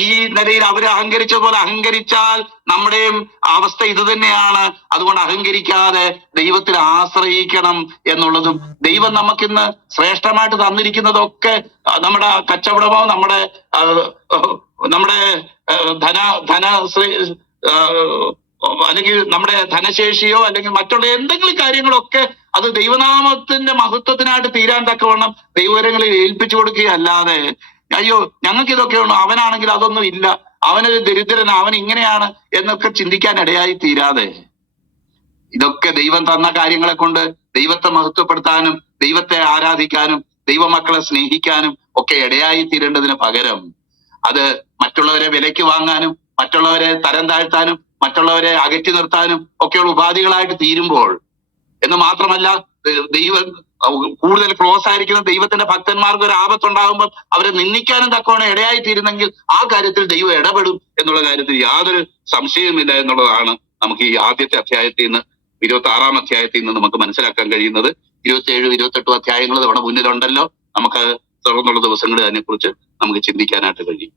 ഈ നിലയിൽ അവര് അഹങ്കരിച്ചതുപോലെ അഹങ്കരിച്ചാൽ നമ്മുടെയും അവസ്ഥ ഇത് തന്നെയാണ്. അതുകൊണ്ട് അഹങ്കരിക്കാതെ ദൈവത്തിൽ ആശ്രയിക്കണം എന്നുള്ളതും, ദൈവം നമുക്കിന്ന് ശ്രേഷ്ഠമായിട്ട് തന്നിരിക്കുന്നതൊക്കെ നമ്മുടെ കച്ചവടമോ നമ്മുടെ അല്ലെങ്കിൽ നമ്മുടെ ധനശേഷിയോ അല്ലെങ്കിൽ മറ്റുള്ള എന്തെങ്കിലും കാര്യങ്ങളൊക്കെ അത് ദൈവനാമത്തിന്റെ മഹത്വത്തിനായിട്ട് തീരാൻ തക്കവണ്ണം ദൈവകരങ്ങളിൽ ഏൽപ്പിച്ചു കൊടുക്കുകയല്ലാതെ അയ്യോ ഞങ്ങൾക്ക് ഇതൊക്കെ ഉണ്ടോ, അവനാണെങ്കിൽ അതൊന്നും ഇല്ല, അവനൊരു ദരിദ്രൻ, അവൻ ഇങ്ങനെയാണ് എന്നൊക്കെ ചിന്തിക്കാൻ ഇടയായി തീരാതെ, ഇതൊക്കെ ദൈവം തന്ന കാര്യങ്ങളെ കൊണ്ട് ദൈവത്തെ മഹത്വപ്പെടുത്താനും ദൈവത്തെ ആരാധിക്കാനും ദൈവമക്കളെ സ്നേഹിക്കാനും ഒക്കെ ഇടയായി തീരേണ്ടതിന് പകരം അത് മറ്റുള്ളവരെ വിലയ്ക്ക് വാങ്ങാനും മറ്റുള്ളവരെ തരം താഴ്ത്താനും മറ്റുള്ളവരെ അകറ്റി നിർത്താനും ഒക്കെയുള്ള ഉപാധികളായിട്ട് തീരുമ്പോൾ, എന്ന് മാത്രമല്ല ദൈവം കൂടുതൽ ക്ലോസ് ആയിരിക്കുന്ന ദൈവത്തിന്റെ ഭക്തന്മാർക്ക് ഒരു ആപത്തുണ്ടാകുമ്പോൾ അവരെ നിന്ദിക്കാനും തക്കവണ്ണം ഇടയായി തീരുന്നെങ്കിൽ ആ കാര്യത്തിൽ ദൈവം ഇടപെടും എന്നുള്ള കാര്യത്തിൽ യാതൊരു സംശയവുമില്ല എന്നുള്ളതാണ് നമുക്ക് ഈ ആദ്യത്തെ അധ്യായത്തിൽ നിന്ന് 26-ാം അധ്യായത്തിൽ നിന്ന് നമുക്ക് മനസ്സിലാക്കാൻ കഴിയുന്നത്. 27, 28 അധ്യായങ്ങൾ നമ്മുടെ മുന്നിലുണ്ടല്ലോ. നമുക്ക് തുടർന്നുള്ള ദിവസങ്ങളിൽ അതിനെക്കുറിച്ച് നമുക്ക് ചിന്തിക്കാനായിട്ട് കഴിയും.